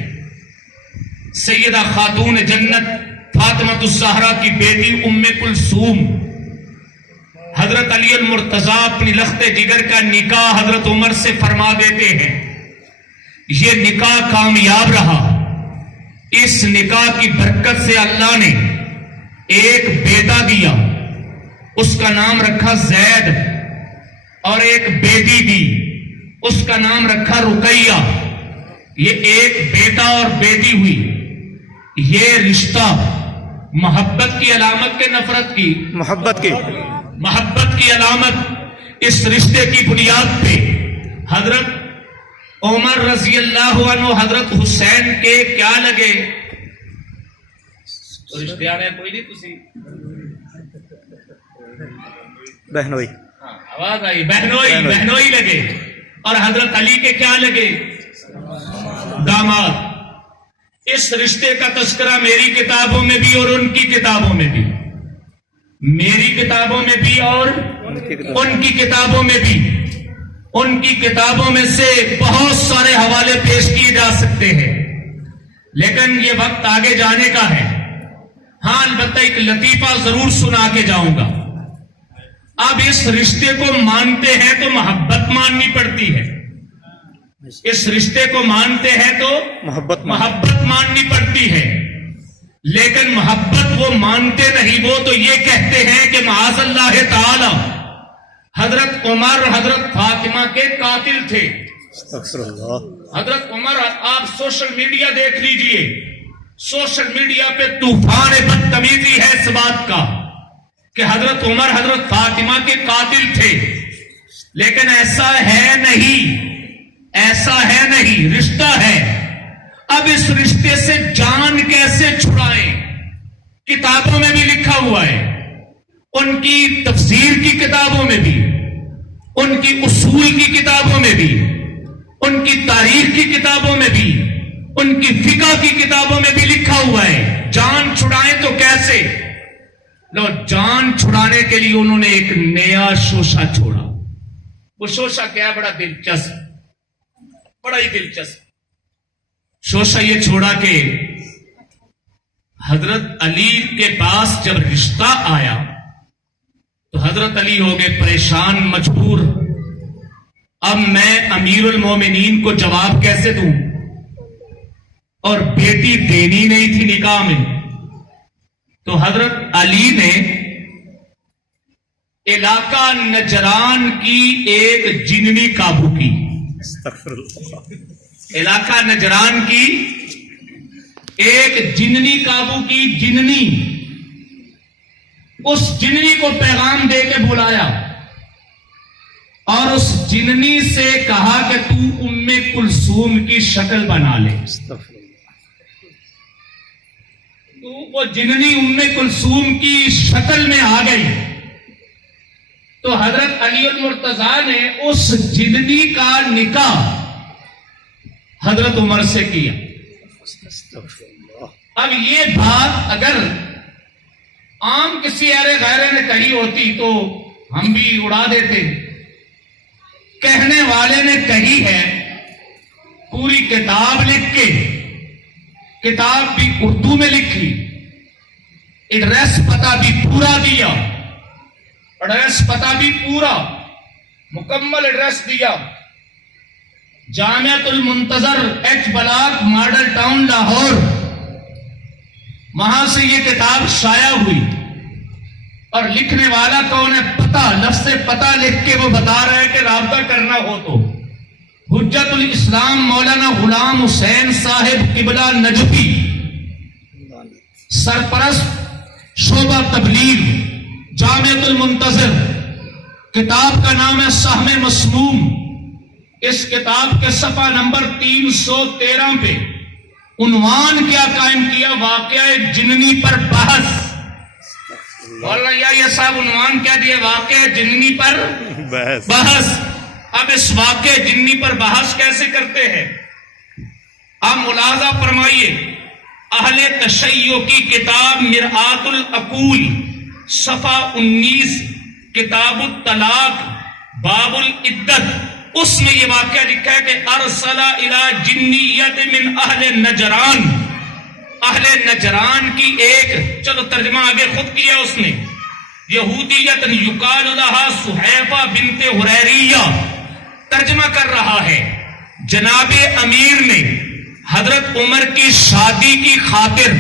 سیدہ خاتون جنت فاطمہ الزہرا کی بیٹی ام کلثوم، حضرت علی المرتضیٰ اپنی لخت جگر کا نکاح حضرت عمر سے فرما دیتے ہیں۔ یہ نکاح کامیاب رہا۔ اس نکاح کی برکت سے اللہ نے ایک بیٹا دیا، اس کا نام رکھا زید، اور ایک بیٹی دی، اس کا نام رکھا رقیہ۔ یہ ایک بیٹا اور بیٹی ہوئی۔ یہ رشتہ محبت کی علامت کے نفرت کی؟ محبت کی محبت کی علامت۔ اس رشتے کی بنیاد پہ حضرت عمر رضی اللہ عنہ حضرت حسین کے کیا لگے؟ رشتے آ رہے کوئی نہیں تسی بہنوئی، آواز آئی، بہنوئی لگے۔ اور حضرت علی کے کیا لگے؟ داماد۔ اس رشتے کا تذکرہ میری کتابوں میں بھی اور ان کی کتابوں میں بھی، میری کتابوں میں بھی اور ان کی کتابوں میں بھی، ان کی کتابوں میں سے بہت سارے حوالے پیش کیے جا سکتے ہیں، لیکن یہ وقت آگے جانے کا ہے۔ ہاں البتہ ایک لطیفہ ضرور سنا کے جاؤں گا۔ اب اس رشتے کو مانتے ہیں تو محبت ماننی پڑتی ہے، اس رشتے کو مانتے ہیں تو محبت ماننی پڑتی ہے، لیکن محبت وہ مانتے نہیں، وہ تو یہ کہتے ہیں کہ معاذ اللہ تعالی حضرت عمر حضرت فاطمہ کے قاتل تھے۔ حضرت عمر، آپ سوشل میڈیا دیکھ لیجئے، سوشل میڈیا پہ طوفان بدتمیزی ہے اس بات کا کہ حضرت عمر حضرت فاطمہ کے قاتل تھے، لیکن ایسا ہے نہیں، ایسا ہے نہیں، رشتہ ہے۔ اب اس رشتے سے جان کیسے چھڑائیں؟ کتابوں میں بھی لکھا ہوا ہے، ان کی تفسیر کی کتابوں میں بھی، ان کی اصول کی کتابوں میں بھی، ان کی تاریخ کی کتابوں میں بھی، ان کی فقہ کی کتابوں میں بھی لکھا ہوا ہے جان چھڑائیں تو کیسے. لو جان چھڑانے کے لیے انہوں نے ایک نیا شوشہ چھوڑا. وہ شوشہ کیا؟ بڑا دلچسپ، بڑا ہی دلچسپ شوشہ یہ چھوڑا کہ حضرت علی کے پاس جب رشتہ آیا تو حضرت علی ہو گئے پریشان، مجبور. اب میں امیر المومنین کو جواب کیسے دوں؟ اور بیٹی دینی نہیں تھی نکاح میں. تو حضرت علی نے علاقہ نجران کی ایک جننی قابو کی. استغفر اللہ. علاقہ نجران کی ایک جننی قابو کی. جننی، اس جننی کو پیغام دے کے بلایا اور اس جننی سے کہا کہ تو ام کلثوم کی شکل بنا لے. استغفر اللہ. تو وہ جننی ام کلثوم کی شکل میں آ گئی. تو حضرت علی المرتضیٰ نے اس جننی کا نکاح حضرت عمر سے کیا. استغفر اللہ. اب یہ بات اگر عام کسی غیرے نے کہی ہوتی تو ہم بھی اڑا دیتے. کہنے والے نے کہی ہے، پوری کتاب لکھ کے، کتاب بھی اردو میں لکھی، ایڈریس پتہ بھی پورا دیا، ایڈریس پتہ بھی پورا مکمل ایڈریس دیا. Jamia al-Muntazar H block Model Town Lahore, وہاں سے یہ کتاب شائع ہوئی. اور لکھنے والا کون ہے؟ پتہ، لفظ پتہ لکھ کے وہ بتا رہا ہے کہ رابطہ کرنا ہو تو حجت الاسلام مولانا غلام حسین صاحب قبلہ نجفی، سرپرست شعبہ تبلیغ، جامعۃ المنتظر. کتاب کا نام ہے سہم مسموم. اس کتاب کے صفحہ نمبر 313 پہ عنوان کیا قائم کیا؟ واقعہ جننی پر بحث. مولانا یہ صاحب عنوان کیا دیا؟ واقعہ جننی پر بحث. اب اس واقعہ جننی پر بحث کیسے کرتے ہیں؟ آپ ملاحظہ فرمائیے. اہل تشیع کی کتاب مرآت العقول صفحہ 19 کتاب الطلاق باب العدت، اس میں یہ واقعہ لکھا ہے کہ ارسل الی جنیت من اہل نجران. اہل نجران کی ایک، چلو ترجمہ آگے خود کیا اس نے، یہودیت یقال لہا صحیفہ بنت حریریہ. ترجمہ کر رہا ہے جناب امیر نے حضرت عمر کی شادی کی خاطر،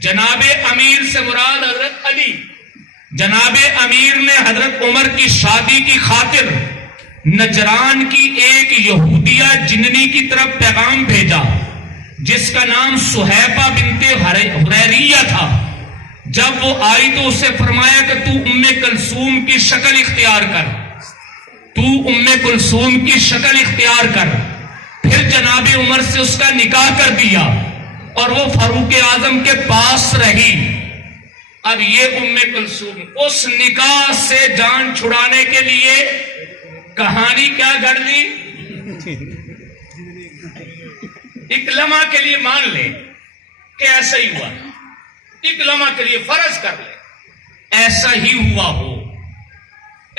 جناب امیر سے مراد حضرت علی، جناب امیر نے حضرت عمر کی شادی کی خاطر نجران کی ایک یہودیہ جننی کی طرف پیغام بھیجا جس کا نام صحیفہ بنت حریریہ تھا. جب وہ آئی تو اسے فرمایا کہ تو ام کلثوم کی شکل اختیار کر، تو ام کلثوم کی شکل اختیار کر. پھر جناب عمر سے اس کا نکاح کر دیا اور وہ فاروق اعظم کے پاس رہی. اب یہ ام کلثوم اس نکاح سے جان چھڑانے کے لیے کہانی کیا گھڑ لی؟ ایک لمحہ کے لیے مان لے کہ ایسا ہی ہوا، ایک لمحہ کے لیے فرض کر لے ایسا ہی ہوا ہو،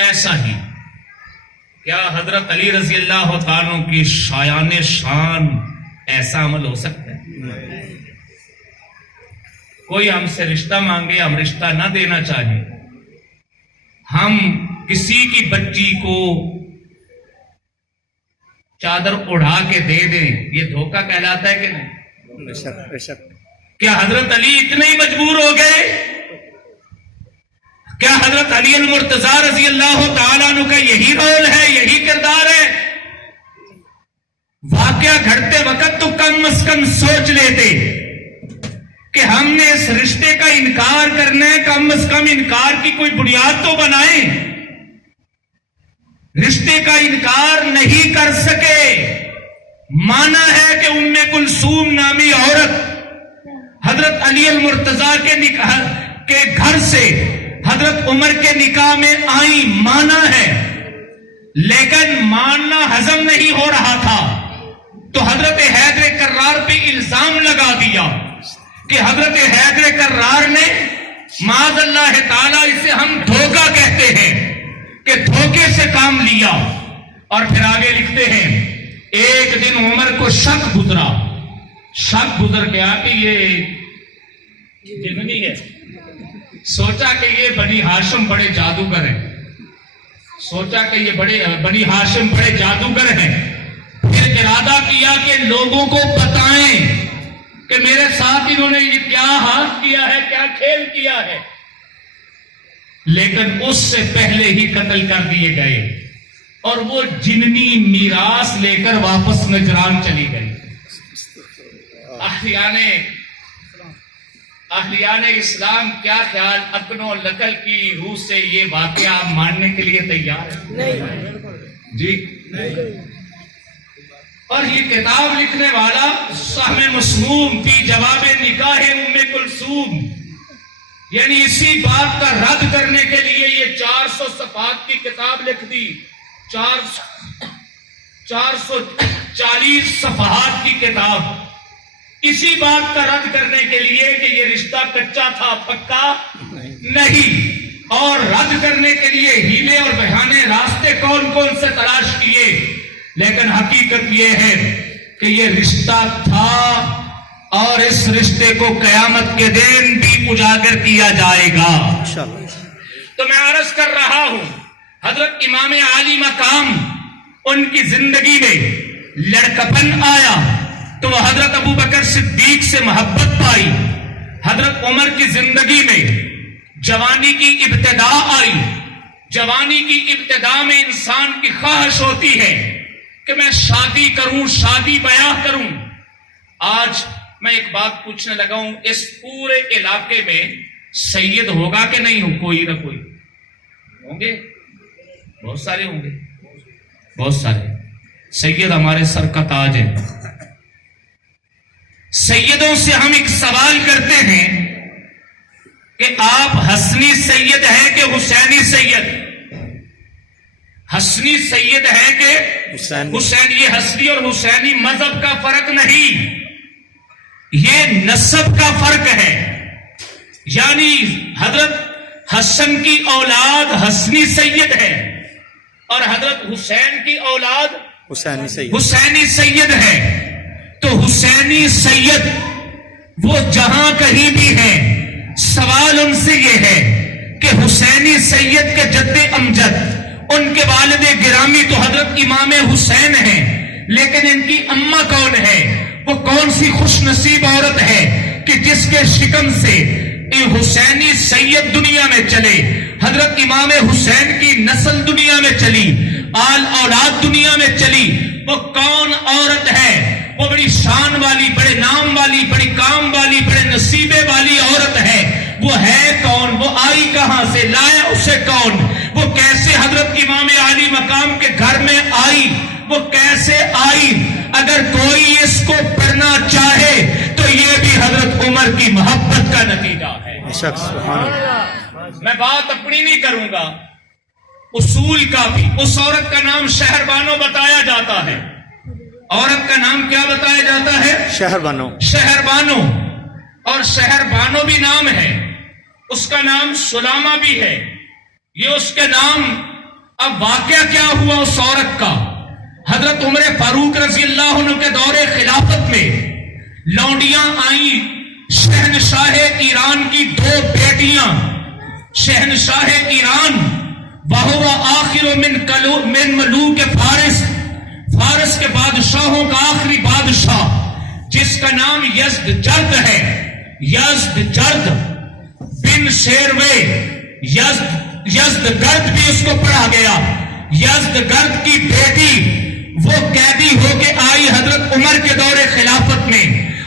ایسا ہی. کیا حضرت علی رضی اللہ تعالیٰ کی شایان شان ایسا عمل ہو سکتا ہے؟ کوئی ہم سے رشتہ مانگے، ہم رشتہ نہ دینا چاہیں، ہم کسی کی بچی کو چادر اڑا کے دے دیں، یہ دھوکہ کہلاتا ہے کہ نہیں؟ بے شک بے شک. کیا حضرت علی اتنے ہی مجبور ہو گئے؟ کیا حضرت علی المرتضیٰ رضی اللہ تعالیٰ عنہ کا یہی رول ہے، یہی کردار ہے؟ واقعہ گھڑتے وقت تو کم از کم سوچ لیتے کہ ہم نے اس رشتے کا انکار کرنا ہے، کم از کم انکار کی کوئی بنیاد تو بنائیں. رشتے کا انکار نہیں کر سکے. مانا ہے کہ ام کلثوم نامی عورت حضرت علی المرتضیٰ کے گھر سے حضرت عمر کے نکاح میں آئی، مانا ہے. لیکن ماننا ہضم نہیں ہو رہا تھا، تو حضرت حیدر کرار پہ الزام لگا دیا کہ حضرت حیدر کرار نے معاذ اللہ تعالیٰ، اسے ہم دھوکہ کہتے ہیں کہ دھوکے سے کام لیا. اور پھر آگے لکھتے ہیں ایک دن عمر کو شک گزر گیا کہ یہ جنگی ہے. سوچا کہ یہ بنی ہاشم بڑے جادوگر ہیں، بنی ہاشم بڑے جادوگر ہیں. پھر ارادہ کیا کہ لوگوں کو بتائیں کہ میرے ساتھ انہوں نے یہ کیا ہاتھ کیا ہے، کیا کھیل کیا ہے. لیکن اس سے پہلے ہی قتل کر دیے گئے اور وہ جننی میراث لے کر واپس نجران چلی گئی. اہلیان اسلام کیا خیال اکن و لکل کی روح سے یہ واقعہ آپ ماننے کے لیے تیار ہیں؟ جی. اور یہ کتاب لکھنے والا سہم مسموم فی جواب نکاح ام کلثوم، یعنی اسی بات کا رد کرنے کے لیے یہ 400 صفحات کی کتاب لکھ دی. 440 صفحات کی کتاب اسی بات کا رد کرنے کے لیے کہ یہ رشتہ کچا تھا، پکا نہیں، اور رد کرنے کے لیے ہیلے اور بہانے راستے کون کون سے تلاش کیے. لیکن حقیقت یہ ہے کہ یہ رشتہ تھا اور اس رشتے کو قیامت کے دن بھی اجاگر کیا جائے گا. تو میں عرض کر رہا ہوں حضرت امام عالی مقام، ان کی زندگی میں لڑکپن آیا تو وہ حضرت ابو بکر صدیق سے محبت پائی. حضرت عمر کی زندگی میں جوانی کی ابتدا آئی. جوانی کی ابتدا میں انسان کی خواہش ہوتی ہے کہ میں شادی کروں، شادی بیاہ کروں. آج میں ایک بات پوچھنے لگا ہوں، اس پورے علاقے میں سید ہوگا کہ نہیں ہو؟ کوئی نہ کوئی ہوں گے، بہت سارے ہوں گے، بہت سارے. سید ہمارے سر کا تاج ہے. سیدوں سے ہم ایک سوال کرتے ہیں کہ آپ حسنی سید ہیں کہ حسینی سید؟ حسنی سید ہے کہ حسین؟ یہ حسنی اور حسینی مذہب کا فرق نہیں، یہ نسب کا فرق ہے. یعنی حضرت حسن کی اولاد حسنی سید ہے اور حضرت حسین کی اولاد حسینی سید ہے. تو حسینی سید وہ جہاں کہیں بھی ہیں، سوال ان سے یہ ہے کہ حسینی سید کے جد امجد، ان کے والد گرامی تو حضرت امام حسین ہیں، لیکن ان کی اماں کون ہے؟ وہ کون سی خوش نصیب عورت ہے کہ جس کے شکم سے حسینی سید دنیا میں چلے، حضرت امام حسین کی نسل دنیا میں چلی، آل اولاد دنیا میں چلی. وہ کون عورت ہے؟ وہ بڑی شان والی، بڑے نام والی، بڑی کام والی، بڑے نصیبے والی عورت ہے. وہ ہے کون؟ وہ آئی کہاں سے؟ لایا اسے کون؟ وہ کیسے حضرت امام عالی مقام کے گھر میں آئی؟ وہ کیسے آئی؟ اگر کوئی اس کو پڑھنا چاہے تو یہ بھی حضرت عمر کی محبت کا نتیجہ ہے. میں بات اپنی نہیں کروں گا، اصول کا بھی. اس عورت کا نام شہر بانو بتایا جاتا ہے. عورت کا نام کیا بتایا جاتا ہے؟ شہر بانو. اور شہر بانو بھی نام ہے، اس کا نام سلامہ بھی ہے. یہ اس کے نام. اب واقعہ کیا ہوا اس عورت کا؟ حضرت عمر فاروق رضی اللہ عنہ کے دور خلافت میں لونڈیاں آئیں. شہنشاہ ایران کی 2 بیٹیاں، شہنشاہ ایران وہو آخر من ملوک فارس، فارس کے بادشاہوں کا آخری بادشاہ، جس کا نام یزدجرد ہے. یزدجرد بن شیروے، یزدگرد بھی اس کو پڑھا گیا. یزدگرد کی بیٹی وہ قیدی ہو کے آئی حضرت عمر کے دور خلافت میں.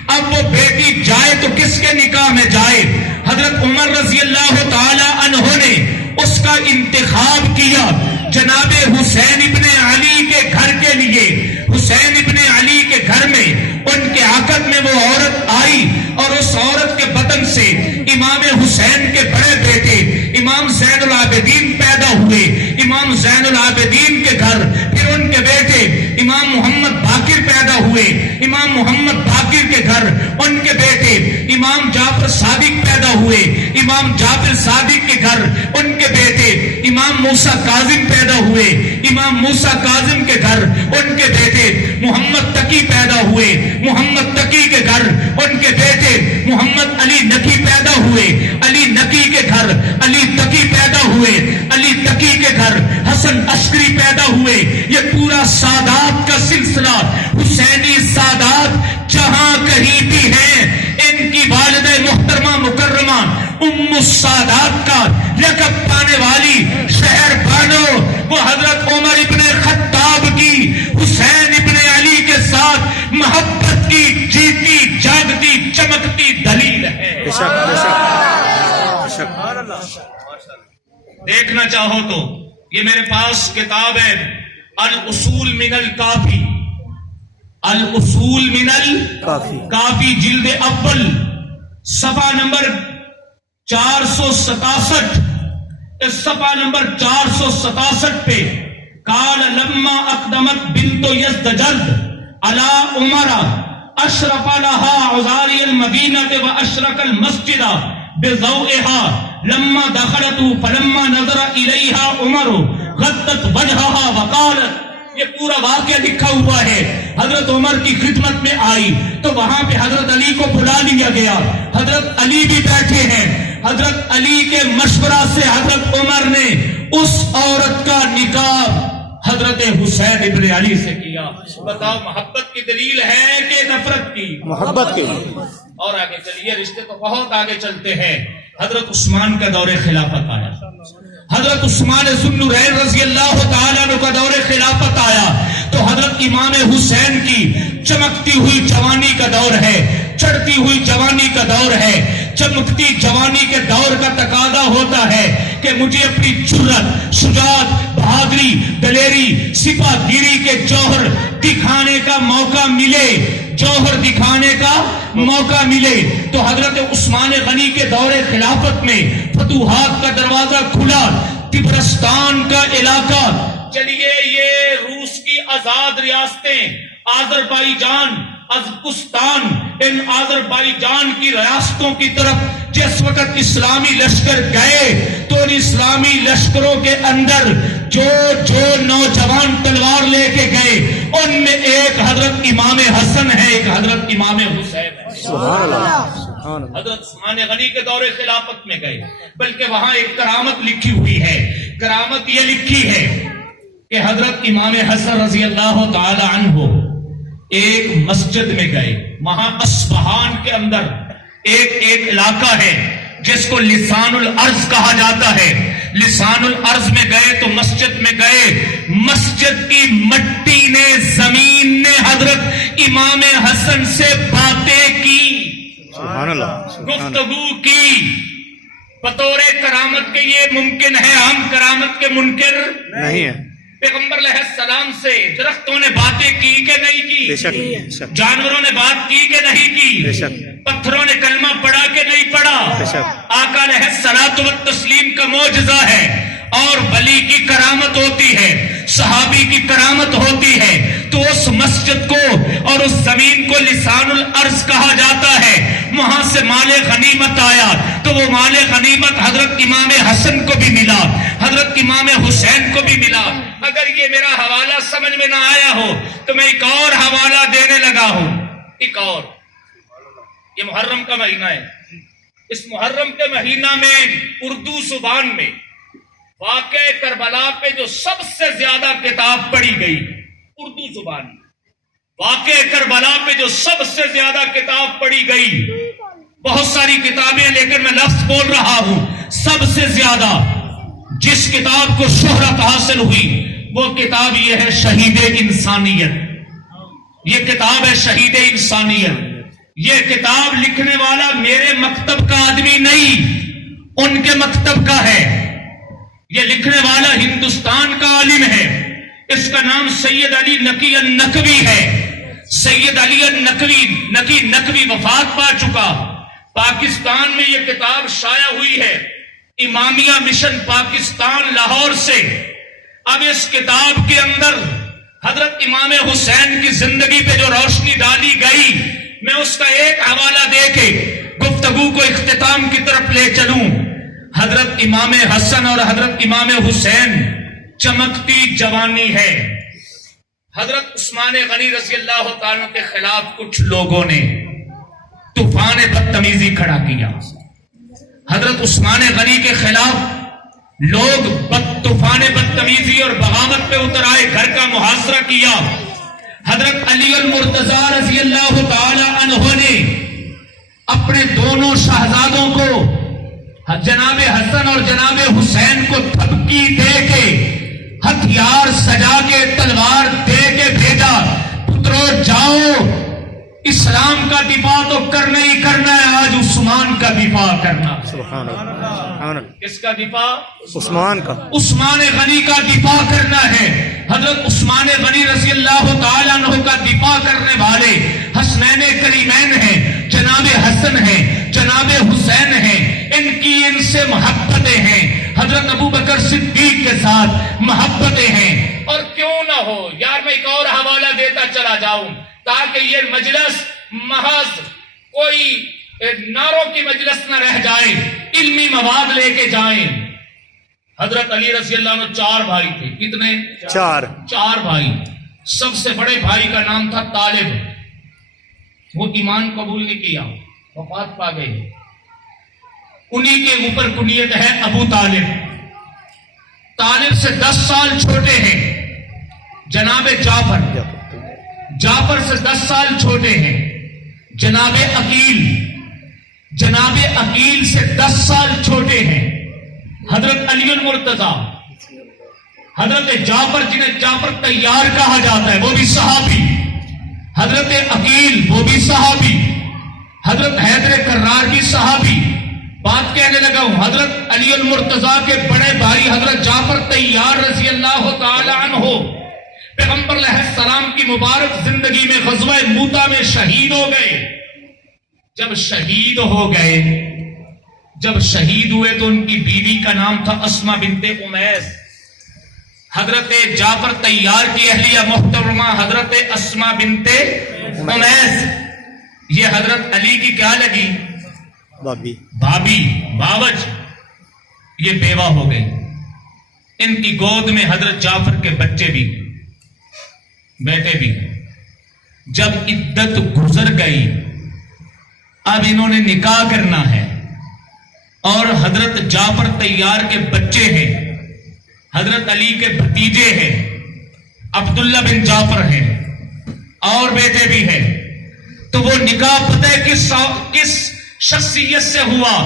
اب وہ بیٹی جائے تو کس کے نکاح میں جائے؟ حضرت عمر رضی اللہ تعالی عنہ نے اس کا انتخاب کیا جناب حسین ابن علی کے گھر کے لیے. حسین ابن علی کے گھر میں ان کے عقد میں وہ عورت آئی اور اس عورت کے بدن سے امام حسین کے بڑے بیٹے امام زین العابدین پیدا ہوئے. امام زین العابدین کے گھر، پھر ان کے بیٹے امام محمد باقر پیدا ہوئے، امام محمد باقر کے گھر ان کے بیٹے امام جعفر صادق پیدا ہوئے، امام جعفر صادق کے گھر ان کے بیٹے امام موسیٰ کاظم پیدا ہوئے، امام موسیٰ کاظم کے گھر ان کے بیٹے محمد تقی پیدا ہوئے، محمد تقی کے گھر ان کے بیٹے محمد علی نقی پیدا ہوئے، علی نقی کے گھر علی تقی پیدا ہوئے، علی تقی کے گھر حسن عسکری پیدا ہوئے۔ یہ پورا سادات کا سلسلہ، حسینی سادات جہاں کہیں بھی ہیں، ان کی والدہ محترمہ مکرمہ ام السادات کا لقب پانے والی شہر بانو وہ حضرت عمر ابن خطاب کی حسین ابن علی کے ساتھ محبت کی جیتی جاگتی چمکتی دلیل ہے۔ بے شک بے شک بے شک۔ دیکھنا چاہو تو یہ میرے پاس کتاب ہے الاصول من الکافی، الاصول من الکافی جلد اول صفحہ نمبر 467، اس صفحہ نمبر 467 پہ قال لما اقدمت بنت یزدجرد علی عمر اشرف لها عزاری المدینہ واشرق المسجد بضوئها لما دخلت فلما نظر الیها عمر غدت وجهها وقالت، یہ پورا واقعہ لکھا ہوا ہے۔ حضرت عمر کی خدمت میں آئی تو وہاں پہ حضرت علی کو بلا لیا گیا، حضرت علی بھی بیٹھے ہیں، حضرت علی کے مشورہ سے حضرت عمر نے اس عورت کا نکاح حضرت حسین ابن علی سے کیا۔ بتاؤ محبت کی دلیل ہے کہ نفرت کی؟ محبت کی۔ اور آگے چلیے، رشتے تو بہت آگے چلتے ہیں۔ حضرت عثمان کا دور خلافت آیا، حضرت عثمان ذو النورین رضی اللہ تعالیٰ عنہ کا دور خلافت آیا تو حضرت امام حسین کی چمکتی ہوئی جوانی کا دور ہے، چڑھتی ہوئی جوانی کا دور ہے۔ چمکتی جوانی کے دور کا تقاضا ہوتا ہے کہ مجھے اپنی جرأت، شجاعت، بہادری، دلیری، سپاہ گیری کے جوہر دکھانے کا موقع ملے، جوہر دکھانے کا موقع ملے۔ تو حضرت عثمان غنی کے دور خلافت میں فتوحات کا دروازہ کھلا، تبرستان کا علاقہ، چلیے یہ روس کی آزاد ریاستیں آذربائیجان، ازبکستان، ان آذربائیجان کی ریاستوں کی طرف جس وقت اسلامی لشکر گئے تو ان اسلامی لشکروں کے اندر جو نوجوان تلوار لے کے گئے ان میں ایک حضرت امام حسن ہے، ایک حضرت امام حسین ہے۔ سبحان اللہ۔ حضرت عثمان غنی کے دور خلافت میں گئے، بلکہ وہاں ایک کرامت لکھی ہوئی ہے۔ کرامت یہ لکھی ہے کہ حضرت امام حسن رضی اللہ تعالی عنہ ایک مسجد میں گئے، وہاں اصفہان کے اندر ایک علاقہ ہے جس کو لسان الارض کہا جاتا ہے۔ لسان الارض میں گئے تو مسجد میں گئے، مسجد کی مٹی نے، زمین نے حضرت امام حسن سے باتیں کی، سبحان اللہ۔ گفتگو کی۔ بطور کرامت کے یہ ممکن ہے، ہم کرامت کے منکر نہیں ہے۔ پیغمبر علیہ السلام سے درختوں نے باتیں کی کہ نہیں کی؟ بے شک بے شک جانوروں نے بات کی کہ نہیں کی؟ بے شک پتھروں نے کلمہ پڑھا کہ نہیں پڑھا؟ بے شک۔ آقا علیہ الصلوۃ والتسلیم کا معجزہ ہے، اور ولی کی کرامت ہوتی ہے، صحابی کی کرامت ہوتی ہے، تو اس مسجد کو اور اس زمین کو لسان الارض کہا جاتا ہے۔ وہاں سے مال غنیمت آیا تو وہ مال غنیمت حضرت امام حسن کو بھی ملا، حضرت امام حسین کو بھی ملا۔ اگر یہ میرا حوالہ سمجھ میں نہ آیا ہو تو میں ایک اور حوالہ دینے لگا ہوں، ایک اور۔ یہ محرم کا مہینہ ہے، اس محرم کے مہینہ میں اردو زبان میں واقعہ کربلا پہ جو سب سے زیادہ کتاب پڑھی گئی اردو زبان میں، واقعہ کربلا پہ جو سب سے زیادہ کتاب پڑھی گئی، بہت ساری کتابیں لیکن میں لفظ بول رہا ہوں، سب سے زیادہ جس کتاب کو شہرت حاصل ہوئی وہ کتاب یہ ہے شہید انسانیت۔ یہ کتاب ہے شہید انسانیت۔ یہ کتاب لکھنے والا میرے مکتب کا آدمی نہیں، ان کے مکتب کا ہے۔ یہ لکھنے والا ہندوستان کا عالم ہے، اس کا نام سید علی نقی النقوی ہے۔ سید علی نقوی وفات پا چکا۔ پاکستان میں یہ کتاب شائع ہوئی ہے، امامیہ مشن پاکستان لاہور سے اب اس کتاب کے اندر حضرت امام حسین کی زندگی پہ جو روشنی ڈالی گئی، میں اس کا ایک حوالہ دے کے گفتگو کو اختتام کی طرف لے چلوں۔ حضرت امام حسن اور حضرت امام حسین چمکتی جوانی ہے۔ حضرت عثمان غنی رضی اللہ تعالیٰ کے خلاف کچھ لوگوں نے طوفان بدتمیزی کھڑا کیا۔ حضرت عثمان غنی کے خلاف لوگ طوفان بدتمیزی اور بغاوت پہ اتر آئے، گھر کا محاصرہ کیا۔ حضرت علی المرتضیٰ رضی اللہ تعالی عنہ نے اپنے دونوں شہزادوں کو، جناب حسن اور جناب حسین کو تھپکی دے کے، ہتھیار سجا کے، تلوار دے کے بھیجا، پترو جاؤ، اسلام کا دفاع تو کرنا ہی کرنا ہے، آج عثمان کا دفاع کرنا۔ سبحان اللہ، سبحان اللہ۔ کس کا دفاع؟ عثمان کا، عثمان غنی کا دفاع کرنا ہے۔ حضرت عثمان غنی رضی اللہ تعالیٰ عنہ کا دفاع کرنے والے حسنین کریمین ہیں، جناب حسن ہیں، جناب حسین ہیں، ان کی ان سے محبتیں ہیں، حضرت ابو بکر صدیق کے ساتھ محبتیں ہیں۔ اور کیوں نہ ہو یار، میں ایک اور حوالہ دیتا چلا جاؤں تاکہ یہ مجلس محض کوئی نعروں کی مجلس نہ رہ جائے، علمی مواد لے کے جائیں۔ حضرت علی رضی اللہ عنہ 4 بھائی تھے۔ کتنے؟ 4 بھائی۔ سب سے بڑے بھائی کا نام تھا طالب، وہ ایمان قبول نہیں کیا، وفات پا گئے۔ انہی کے اوپر کنیت ہے ابو طالب۔ طالب سے 10 سال چھوٹے ہیں جناب جعفر، جعفر سے 10 سال چھوٹے ہیں جناب عقیل، جناب عقیل سے 10 سال چھوٹے ہیں حضرت علی المرتضیٰ، حضرت جعفر جنہیں جعفر طیار کہا جاتا ہے وہ بھی صحابی، حضرت عقیل وہ بھی صحابی، حضرت حیدر کرار بھی صحابی۔ بات کہنے لگا ہوں، حضرت علی المرتضیٰ کے بڑے بھائی حضرت جعفر طیار رضی اللہ تعالی عنہ پیغمبر علیہ السلام کی مبارک زندگی میں غزوہ موتا میں شہید ہو گئے۔ جب شہید ہو گئے، جب شہید ہوئے تو ان کی بیوی کا نام تھا اسما بنت امیس۔ حضرت جعفر طیار کی اہلیہ محترمہ حضرت اسما بنت امیس، یہ حضرت علی کی کیا لگی؟ بھابی، باوج، یہ بیوہ ہو گئی۔ ان کی گود میں حضرت جعفر کے بچے بھی، بیٹے بھی۔ جب عدت گزر گئی، اب انہوں نے نکاح کرنا ہے، اور حضرت جعفر طیار کے بچے ہیں، حضرت علی کے بھتیجے ہیں، عبداللہ بن جعفر ہیں، اور بیٹے بھی ہیں۔ تو وہ نکاح پتہ کس شخصیت سے ہوا؟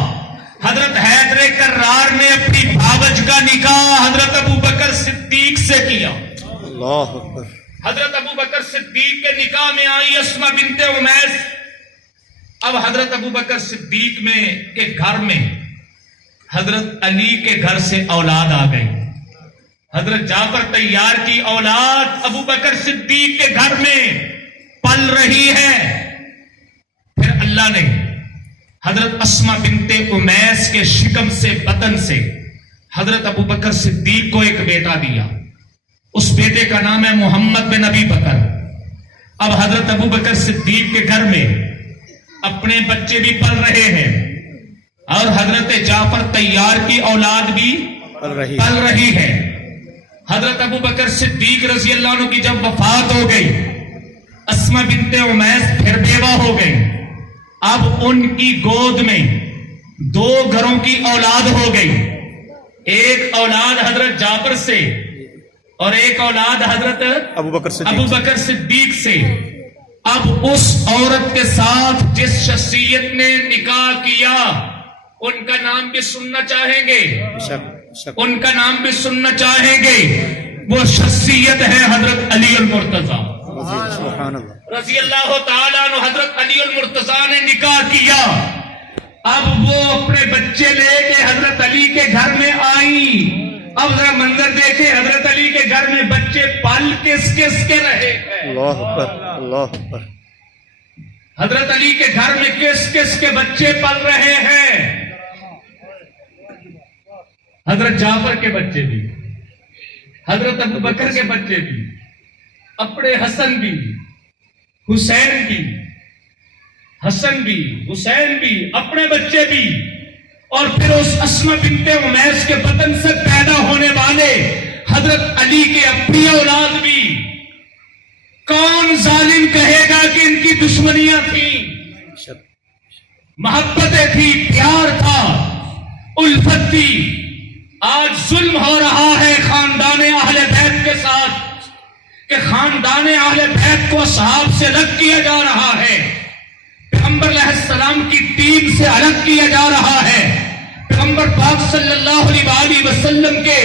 حضرت حیدر کرار نے اپنی بھاوج کا نکاح حضرت ابو بکر صدیق سے کیا۔ اللہ اکبر۔ حضرت ابو بکر صدیق کے نکاح میں آئی اسما بنت امیس۔ اب حضرت ابو بکر صدیق کے گھر میں حضرت علی کے گھر سے اولاد آ گئی۔ حضرت جعفر طیار کی اولاد ابو بکر صدیق کے گھر میں پل رہی ہے۔ پھر اللہ نے حضرت اسما بنت امیس کے شکم سے، بطن سے حضرت ابو بکر صدیق کو ایک بیٹا دیا۔ اس بیٹے کا نام ہے محمد بن ابی بکر۔ اب حضرت ابو بکر صدیق کے گھر میں اپنے بچے بھی پل رہے ہیں، اور حضرت جعفر طیار کی اولاد بھی پل رہی ہے۔ حضرت ابو بکر صدیق رضی اللہ عنہ کی جب وفات ہو گئی، اسما بنت امیس پھر بیوہ ہو گئی۔ اب ان کی گود میں 2 گھروں کی اولاد ہو گئی، ایک اولاد حضرت جعفر سے اور ایک اولاد حضرت ابو بکر صدیق سے۔ اب اس عورت کے ساتھ جس شخصیت نے نکاح کیا، ان کا نام بھی سننا چاہیں گے، ان کا نام بھی سننا چاہیں گے۔ وہ شخصیت ہے حضرت علی المرتضیٰ رضی اللہ تعالیٰ عنہ۔ حضرت علی المرتضیٰ نے نکاح کیا۔ اب وہ اپنے بچے لے کے حضرت علی کے گھر میں آئیں۔ اب ذرا منظر دیکھیں، حضرت علی کے گھر میں بچے پل کس کس کے رہے ہیں؟ اللہ اکبر، اللہ اکبر۔ حضرت علی کے گھر میں کس کس کے بچے پل رہے ہیں؟ حضرت جعفر کے بچے بھی، حضرت ابو بکر کے بچے بھی، اپنے حسن بھی، حسین بھی، حسن بھی، حسین بھی، اپنے بچے بھی، اور پھر اس اسمہ بنت امیس کے بدن سے پیدا ہونے والے حضرت علی کے اپنی اولاد بھی. کون ظالم کہے گا کہ ان کی دشمنیاں تھیں؟ محبتیں تھی، پیار تھا، الفت تھی. آج ظلم ہو رہا ہے خاندان اہل بیت کے ساتھ کہ خاندان اہل بیت کو اصحاب سے الگ کیا جا رہا ہے، پیغمبر علیہ السلام کی ٹیم سے الگ کیا جا رہا ہے، پیغمبر پاک صلی اللہ علیہ وآلہ وسلم کے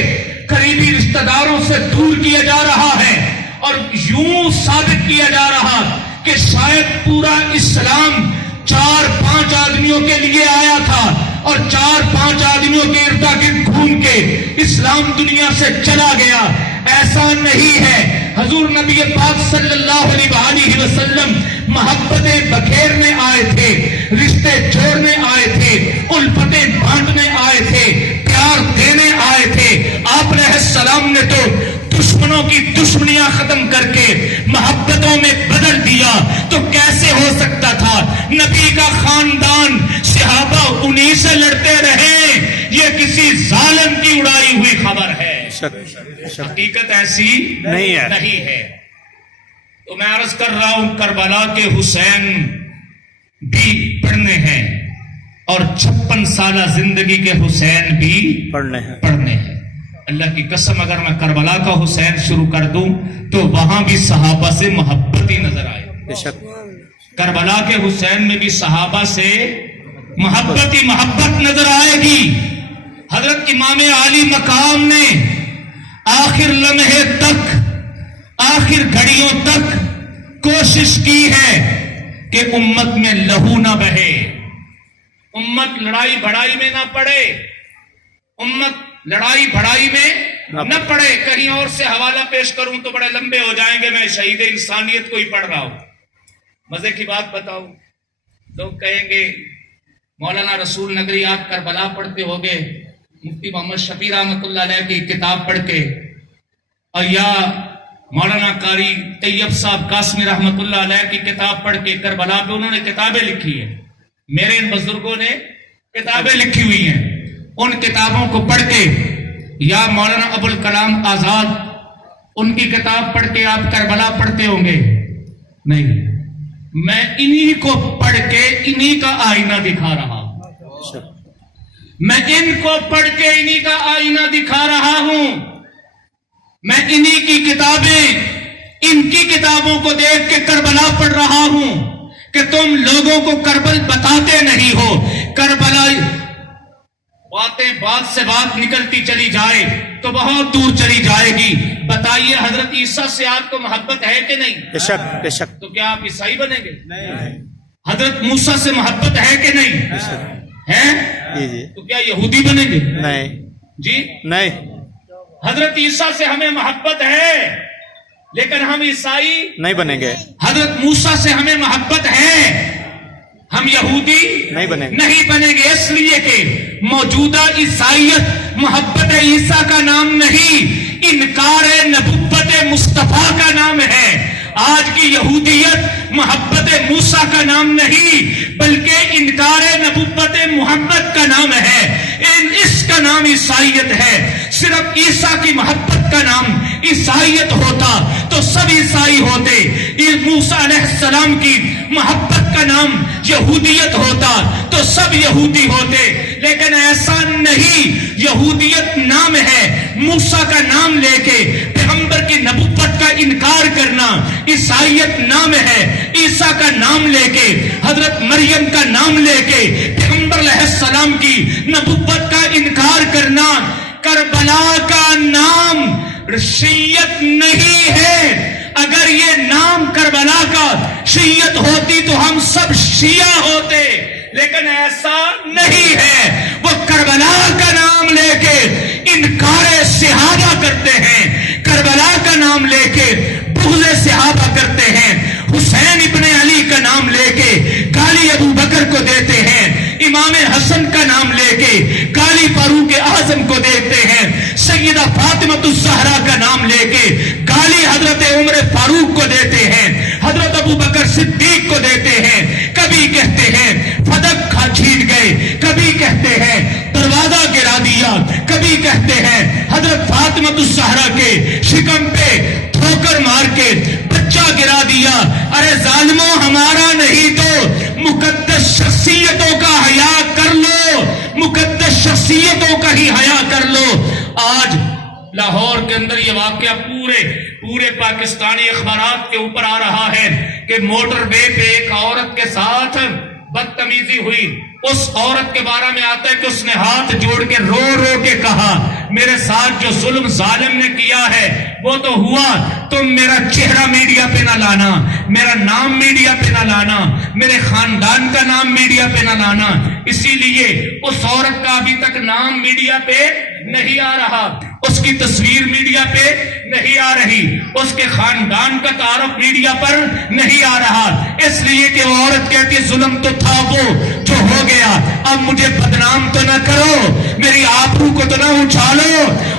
قریبی رشتہ داروں سے دور کیا جا رہا ہے، اور یوں ثابت کیا جا رہا کہ شاید پورا اسلام 4-5 آدمیوں کے لیے آیا تھا اور 4-5 آدمیوں کے ارد گرد گھوم کے اسلام دنیا سے چلا گیا. ایسا نہیں ہے. حضور نبی پاک صلی اللہ علیہ وآلہ وسلم محبتیں بکھیرنے آئے تھے، رشتے جوڑنے آئے تھے، الفتیں بانٹنے آئے تھے، پیار دینے آئے تھے. آپ علیہ السلام نے تو دشمنوں کی دشمنیاں ختم کر کے محبتوں میں بدل دیا. تو کیسے ہو سکتا تھا؟ نبی کا خاندان صحابہ انہی سے لڑتے رہے. یہ کسی ظالم کی اڑائی ہوئی خبر ہے، حقیقت ایسی نہیں ہے. تو میں عرض کر رہا ہوں کربلا کے حسین بھی پڑھنے ہیں اور 56 سالہ زندگی کے حسین بھی پڑھنے ہیں. اللہ کی قسم اگر میں کربلا کا حسین شروع کر دوں تو وہاں بھی صحابہ سے محبت ہی نظر آئے. کربلا کے حسین میں بھی صحابہ سے محبت ہی محبت نظر آئے گی. حضرت امام عالی مقام نے آخر لمحے تک، آخر گھڑیوں تک کوشش کی ہے کہ امت میں لہو نہ بہے، امت لڑائی بھڑائی میں نہ پڑے، امت لڑائی بھڑائی میں نہ پڑے. کہیں اور سے حوالہ پیش کروں تو بڑے لمبے ہو جائیں گے. میں شہید انسانیت کو ہی پڑھ رہا ہوں. مزے کی بات بتاؤں، لوگ کہیں گے مولانا رسول نگری آپ کربلا پڑھتے ہوگے مفتی محمد شفیع رحمۃ اللہ علیہ کی کتاب پڑھ کے، اور یا مولانا قاری طیب صاحب قاسمی رحمۃ اللہ علیہ کی کتاب پڑھ کے. کربلا پہ انہوں نے کتابیں لکھی ہیں، میرے ان بزرگوں نے کتابیں لکھی ہوئی ہیں. ان کتابوں کو پڑھ کے یا مولانا ابوالکلام آزاد ان کی کتاب پڑھ کے آپ کربلا پڑھتے ہوں گے؟ نہیں، میں انہی کو پڑھ کے انہی کا آئینہ دکھا رہا ہوں. میں ان کو پڑھ کے انہی کا آئینہ دکھا رہا ہوں. میں انہی کی کتابیں، ان کی کتابوں کو دیکھ کے کربلا پڑھ رہا ہوں کہ تم لوگوں کو کربل بتاتے نہیں ہو. کربلا باتیں بات سے بات نکلتی چلی جائے تو بہت دور چلی جائے گی. بتائیے حضرت عیسیٰ سے آپ کو محبت ہے کہ نہیں؟ بے شک بے شک. تو کیا آپ عیسائی بنیں گے؟ نہیں. حضرت موسیٰ سے محبت ہے کہ نہیں؟ ہے. جی تو کیا یہودی بنیں گے؟ نہیں جی نہیں. حضرت عیسیٰ سے ہمیں محبت ہے لیکن ہم عیسائی نہیں بنیں گے. حضرت موسیٰ سے ہمیں محبت ہے، ہم یہودی نہیں بنیں گے. نہیں بنیں گے. اس لیے کہ موجودہ عیسائیت محبت عیسیٰ کا نام نہیں، انکار نبوت مصطفیٰ کا نام ہے. آج کی یہودیت محبت موسیٰ کا نام نہیں بلکہ انکار نبوت محمد کا نام ہے. اس کا نام عیسائیت ہے. صرف عیسیٰ کی محبت کا نام عیسائیت ہوتا تو سب عیسائی ہوتے. موسیٰ علیہ السلام کی محبت کا نام یہودیت ہوتا تو سب یہودی ہوتے. لیکن ایسا نہیں. یہودیت نام ہے، موسیٰ کا نام لے کے پیغمبر کی نبوت کا انکار کرنا. عیسائیت نام ہے، عیسیٰ کا نام لے کے، حضرت مریم کا نام لے کے پیغمبر علیہ السلام کی نبوت کا انکار کرنا. کربلا کا نام شیعت نہیں ہے. اگر یہ نام کربلا کا شیعت ہوتی تو ہم سب شیعہ ہوتے، لیکن ایسا نہیں ہے. وہ کربلا کا نام لے کے انکار صحابہ کرتے ہیں، کربلا کا نام لے کے بغض صحابہ کرتے ہیں، حسین ابن علی کا نام لے کے گالی ابو بکر کو دیتے ہیں، امام حسن کا نام لے کے گالی فاروق اعظم کو دیتے ہیں، سیدہ فاطمہ الزہرا کا نام لے کے گالی حضرت عمر فاروق کو دیتے ہیں، حضرت ابو بکر صدیق کو دیتے ہیں، کبھی کہتے ہیں فدق کھا چھین گئے، کبھی کہتے ہیں دروازہ گرا دیا، کبھی کہتے ہیں حضرت فاطمہ الزہرا کے شکم پہ ٹھوکر مار کے بچہ گرا دیا۔ ارے ظالموں، ہمارا نہیں تو مقدس شخصیتوں کا حیا کر لو، مقدس شخصیتوں کا ہی حیا کر لو۔ آج لاہور کے اندر یہ واقعہ پورے پاکستانی اخبارات کے اوپر آ رہا ہے کہ موٹر وے پہ ایک عورت کے ساتھ بدتمیزی ہوئی، اس عورت کے بارے میں آتا ہے کہ اس نے ہاتھ جوڑ کے رو کے کہا میرے ساتھ جو ظلم ظالم نے کیا ہے وہ تو ہوا، تم میرا چہرہ میڈیا پہ نہ لانا، میرا نام میڈیا پہ نہ لانا، میرے خاندان کا نام میڈیا پہ نہ لانا۔ اسی لیے اس عورت کا ابھی تک نام میڈیا پہ نہیں آ رہا، اس کی تصویر میڈیا پہ نہیں آ رہی، اس کے خاندان کا تعارف میڈیا پر نہیں آ رہا، اس لیے کہ وہ عورت کہتی ظلم تو تھا وہ جو ہو گیا، اب مجھے بدنام تو نہ کرو، میری آبرو کو تو نہ اچھالو۔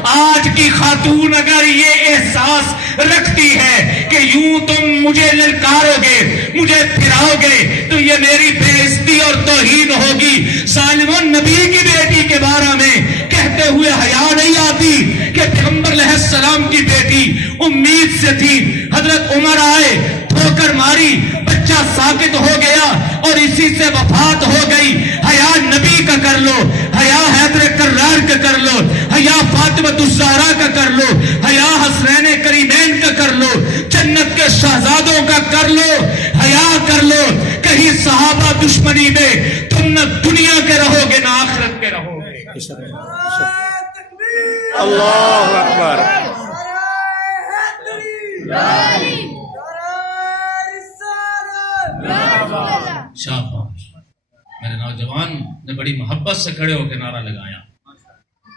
آج کی خاتون اگر یہ احساس رکھتی ہے کہ یوں تم مجھے للکارو گے، مجھے پھراؤ گے تو یہ میری بے عزتی اور توہین ہوگی۔ ظالمون، نبی کی بیٹی کے بارے میں کہتے ہوئے حیا نہیں آتی کہ پیغمبر علیہ السلام کی بیٹی امید سے تھی، حضرت عمر آئے، ٹھوکر ماری، بچہ ساکت ہو گیا اور اسی سے وفات ہو گئی۔ حیا نبی کا کر لو، حیا حیدر کرار کا کر لو، حیا فاطمہ الزہرا کا کر لو، حیا حسنین کریمین کا کر لو، جنت کے شہزادوں کا کر لو، حیا کر لو۔ کہیں صحابہ دشمنی میں تم نہ دنیا کے رہو گے نہ آخرت کے رہو گے۔ اللہ اکبر۔ شاباش، میرے نوجوان نے بڑی محبت سے کھڑے ہو کے نعرہ لگایا۔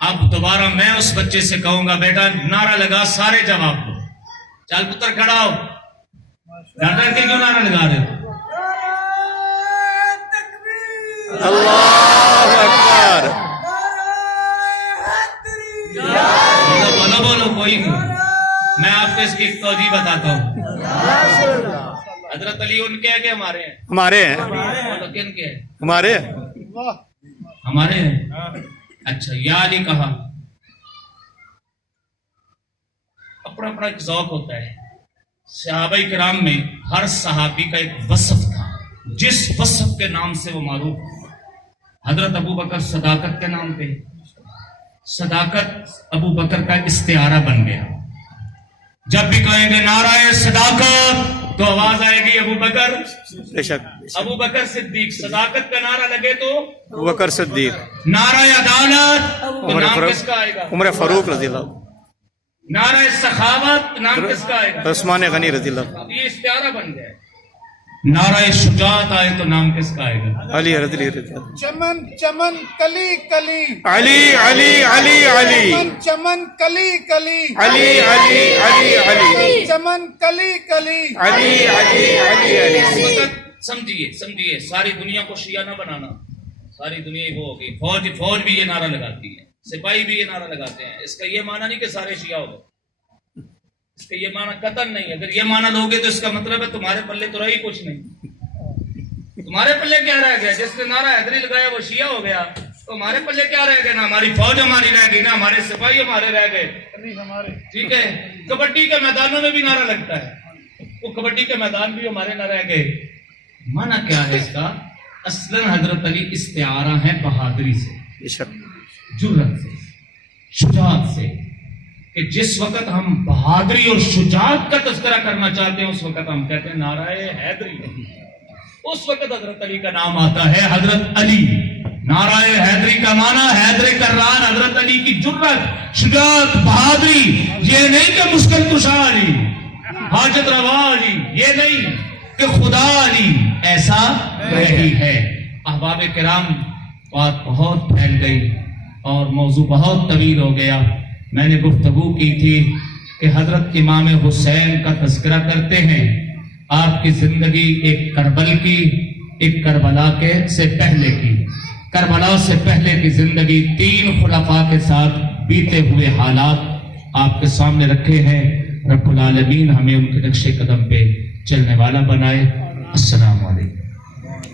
اب دوبارہ میں اس بچے سے کہوں گا بیٹا نعرہ لگا، سارے جواب دو۔ چل پتر کھڑا ہو، ڈر ڈر کے کیوں نعرہ لگا رہے ہو؟ اللہ اکبر۔ بولو بولو کوئی نہیں، میں آپ کو اس کی ایک توجہ بتاتا ہوں۔ حضرت علی ان کے ہیں کہ ہمارے ہیں؟ ہمارے ہیں، بولو کن کے ہیں؟ ہمارے ہمارے ہیں۔ اچھا، یا علی کہا، اپنا اپنا ایک ذوق ہوتا ہے۔ صحابہ کرام میں ہر صحابی کا ایک وصف تھا، جس وصف کے نام سے وہ معروف۔ حضرت ابو بکر صداقت کے نام پہ، صداقت ابو بکر کا استعارہ بن گیا۔ جب بھی کہیں گے نعرہ صداقت تو آواز آئے گی ابو بکر، بے شک، ابو بکر صدیق۔ صداقت کا نعرہ لگے تو ابو بکر صدیق، نعرہ عدالت تو نام کس کا آئے گا؟ عمر فاروق رضی اللہ، نعرہ سخاوت نام کس کا آئے گا؟ عثمان غنی رضی اللہ، یہ استعارہ بن گیا۔ نعرہ شجاعت آئے تو نام کس کا آئے گا؟ علی رضی اللہ، چمن چمن کلی کلی، علی علی علی علی، چمن چمن کلی کلی، علی علی علی علی، چمن کلی کلی، علی علی علی علی۔ اس وقت سمجھیے ساری دنیا کو شیعہ نہ بنانا، ساری دنیا وہ ہوگی، فوج بھی یہ نعرہ لگاتی ہے، سپاہی بھی یہ نعرہ لگاتے ہیں۔ اس کا یہ معنی نہیں کہ سارے شیعہ ہو گئے، اس کا یہ معنی قطعاً نہیں۔ اگر یہ معنی لوگے تو اس کا مطلب ہے تمہارے پلے تو رہی کچھ نہیں، تمہارے پلے کیا رہ گیا؟ جس نے نعرہ حیدری لگایا وہ شیعہ ہو گیا، تو ہمارے پلے کیا رہ گیا؟ نہ ہماری فوج ہماری رہ گئی، نہ ہمارے سپاہی ہمارے رہ گئے۔ ٹھیک ہے، کبڈی کے میدانوں میں بھی نعرہ لگتا ہے، وہ کبڈی کے میدان بھی ہمارے نہ رہ گئے۔ معنی کیا ہے اس کا؟ اصلاً حضرت علی استعارہ ہے بہادری سے، بے شک، جرأت سے، شجاعت سے، کہ جس وقت ہم بہادری اور شجاعت کا تذکرہ کرنا چاہتے ہیں اس وقت ہم کہتے ہیں نعرہ حیدری، اس وقت حضرت علی کا نام آتا ہے۔ حضرت علی، نعرہ حیدری کا معنی حیدر کرار، حضرت علی کی جرأت، شجاعت، بہادری۔ یہ نہیں کہ مشکل کشا علی، حاجت روا علی، یہ نہیں کہ خدا علی، ایسا نہیں ہے۔ احباب کرام، بات بہت پھیل گئی اور موضوع بہت طویل ہو گیا۔ میں نے گفتگو کی تھی کہ حضرت امام حسین کا تذکرہ کرتے ہیں آپ کی زندگی ایک کربل کی، ایک کربلا کے سے پہلے کی، کربلا سے پہلے کی زندگی 3 خلفاء کے ساتھ بیتے ہوئے حالات آپ کے سامنے رکھے ہیں۔ رب العالمین ہمیں ان کے نقش قدم پہ چلنے والا بنائے۔ السلام علیکم۔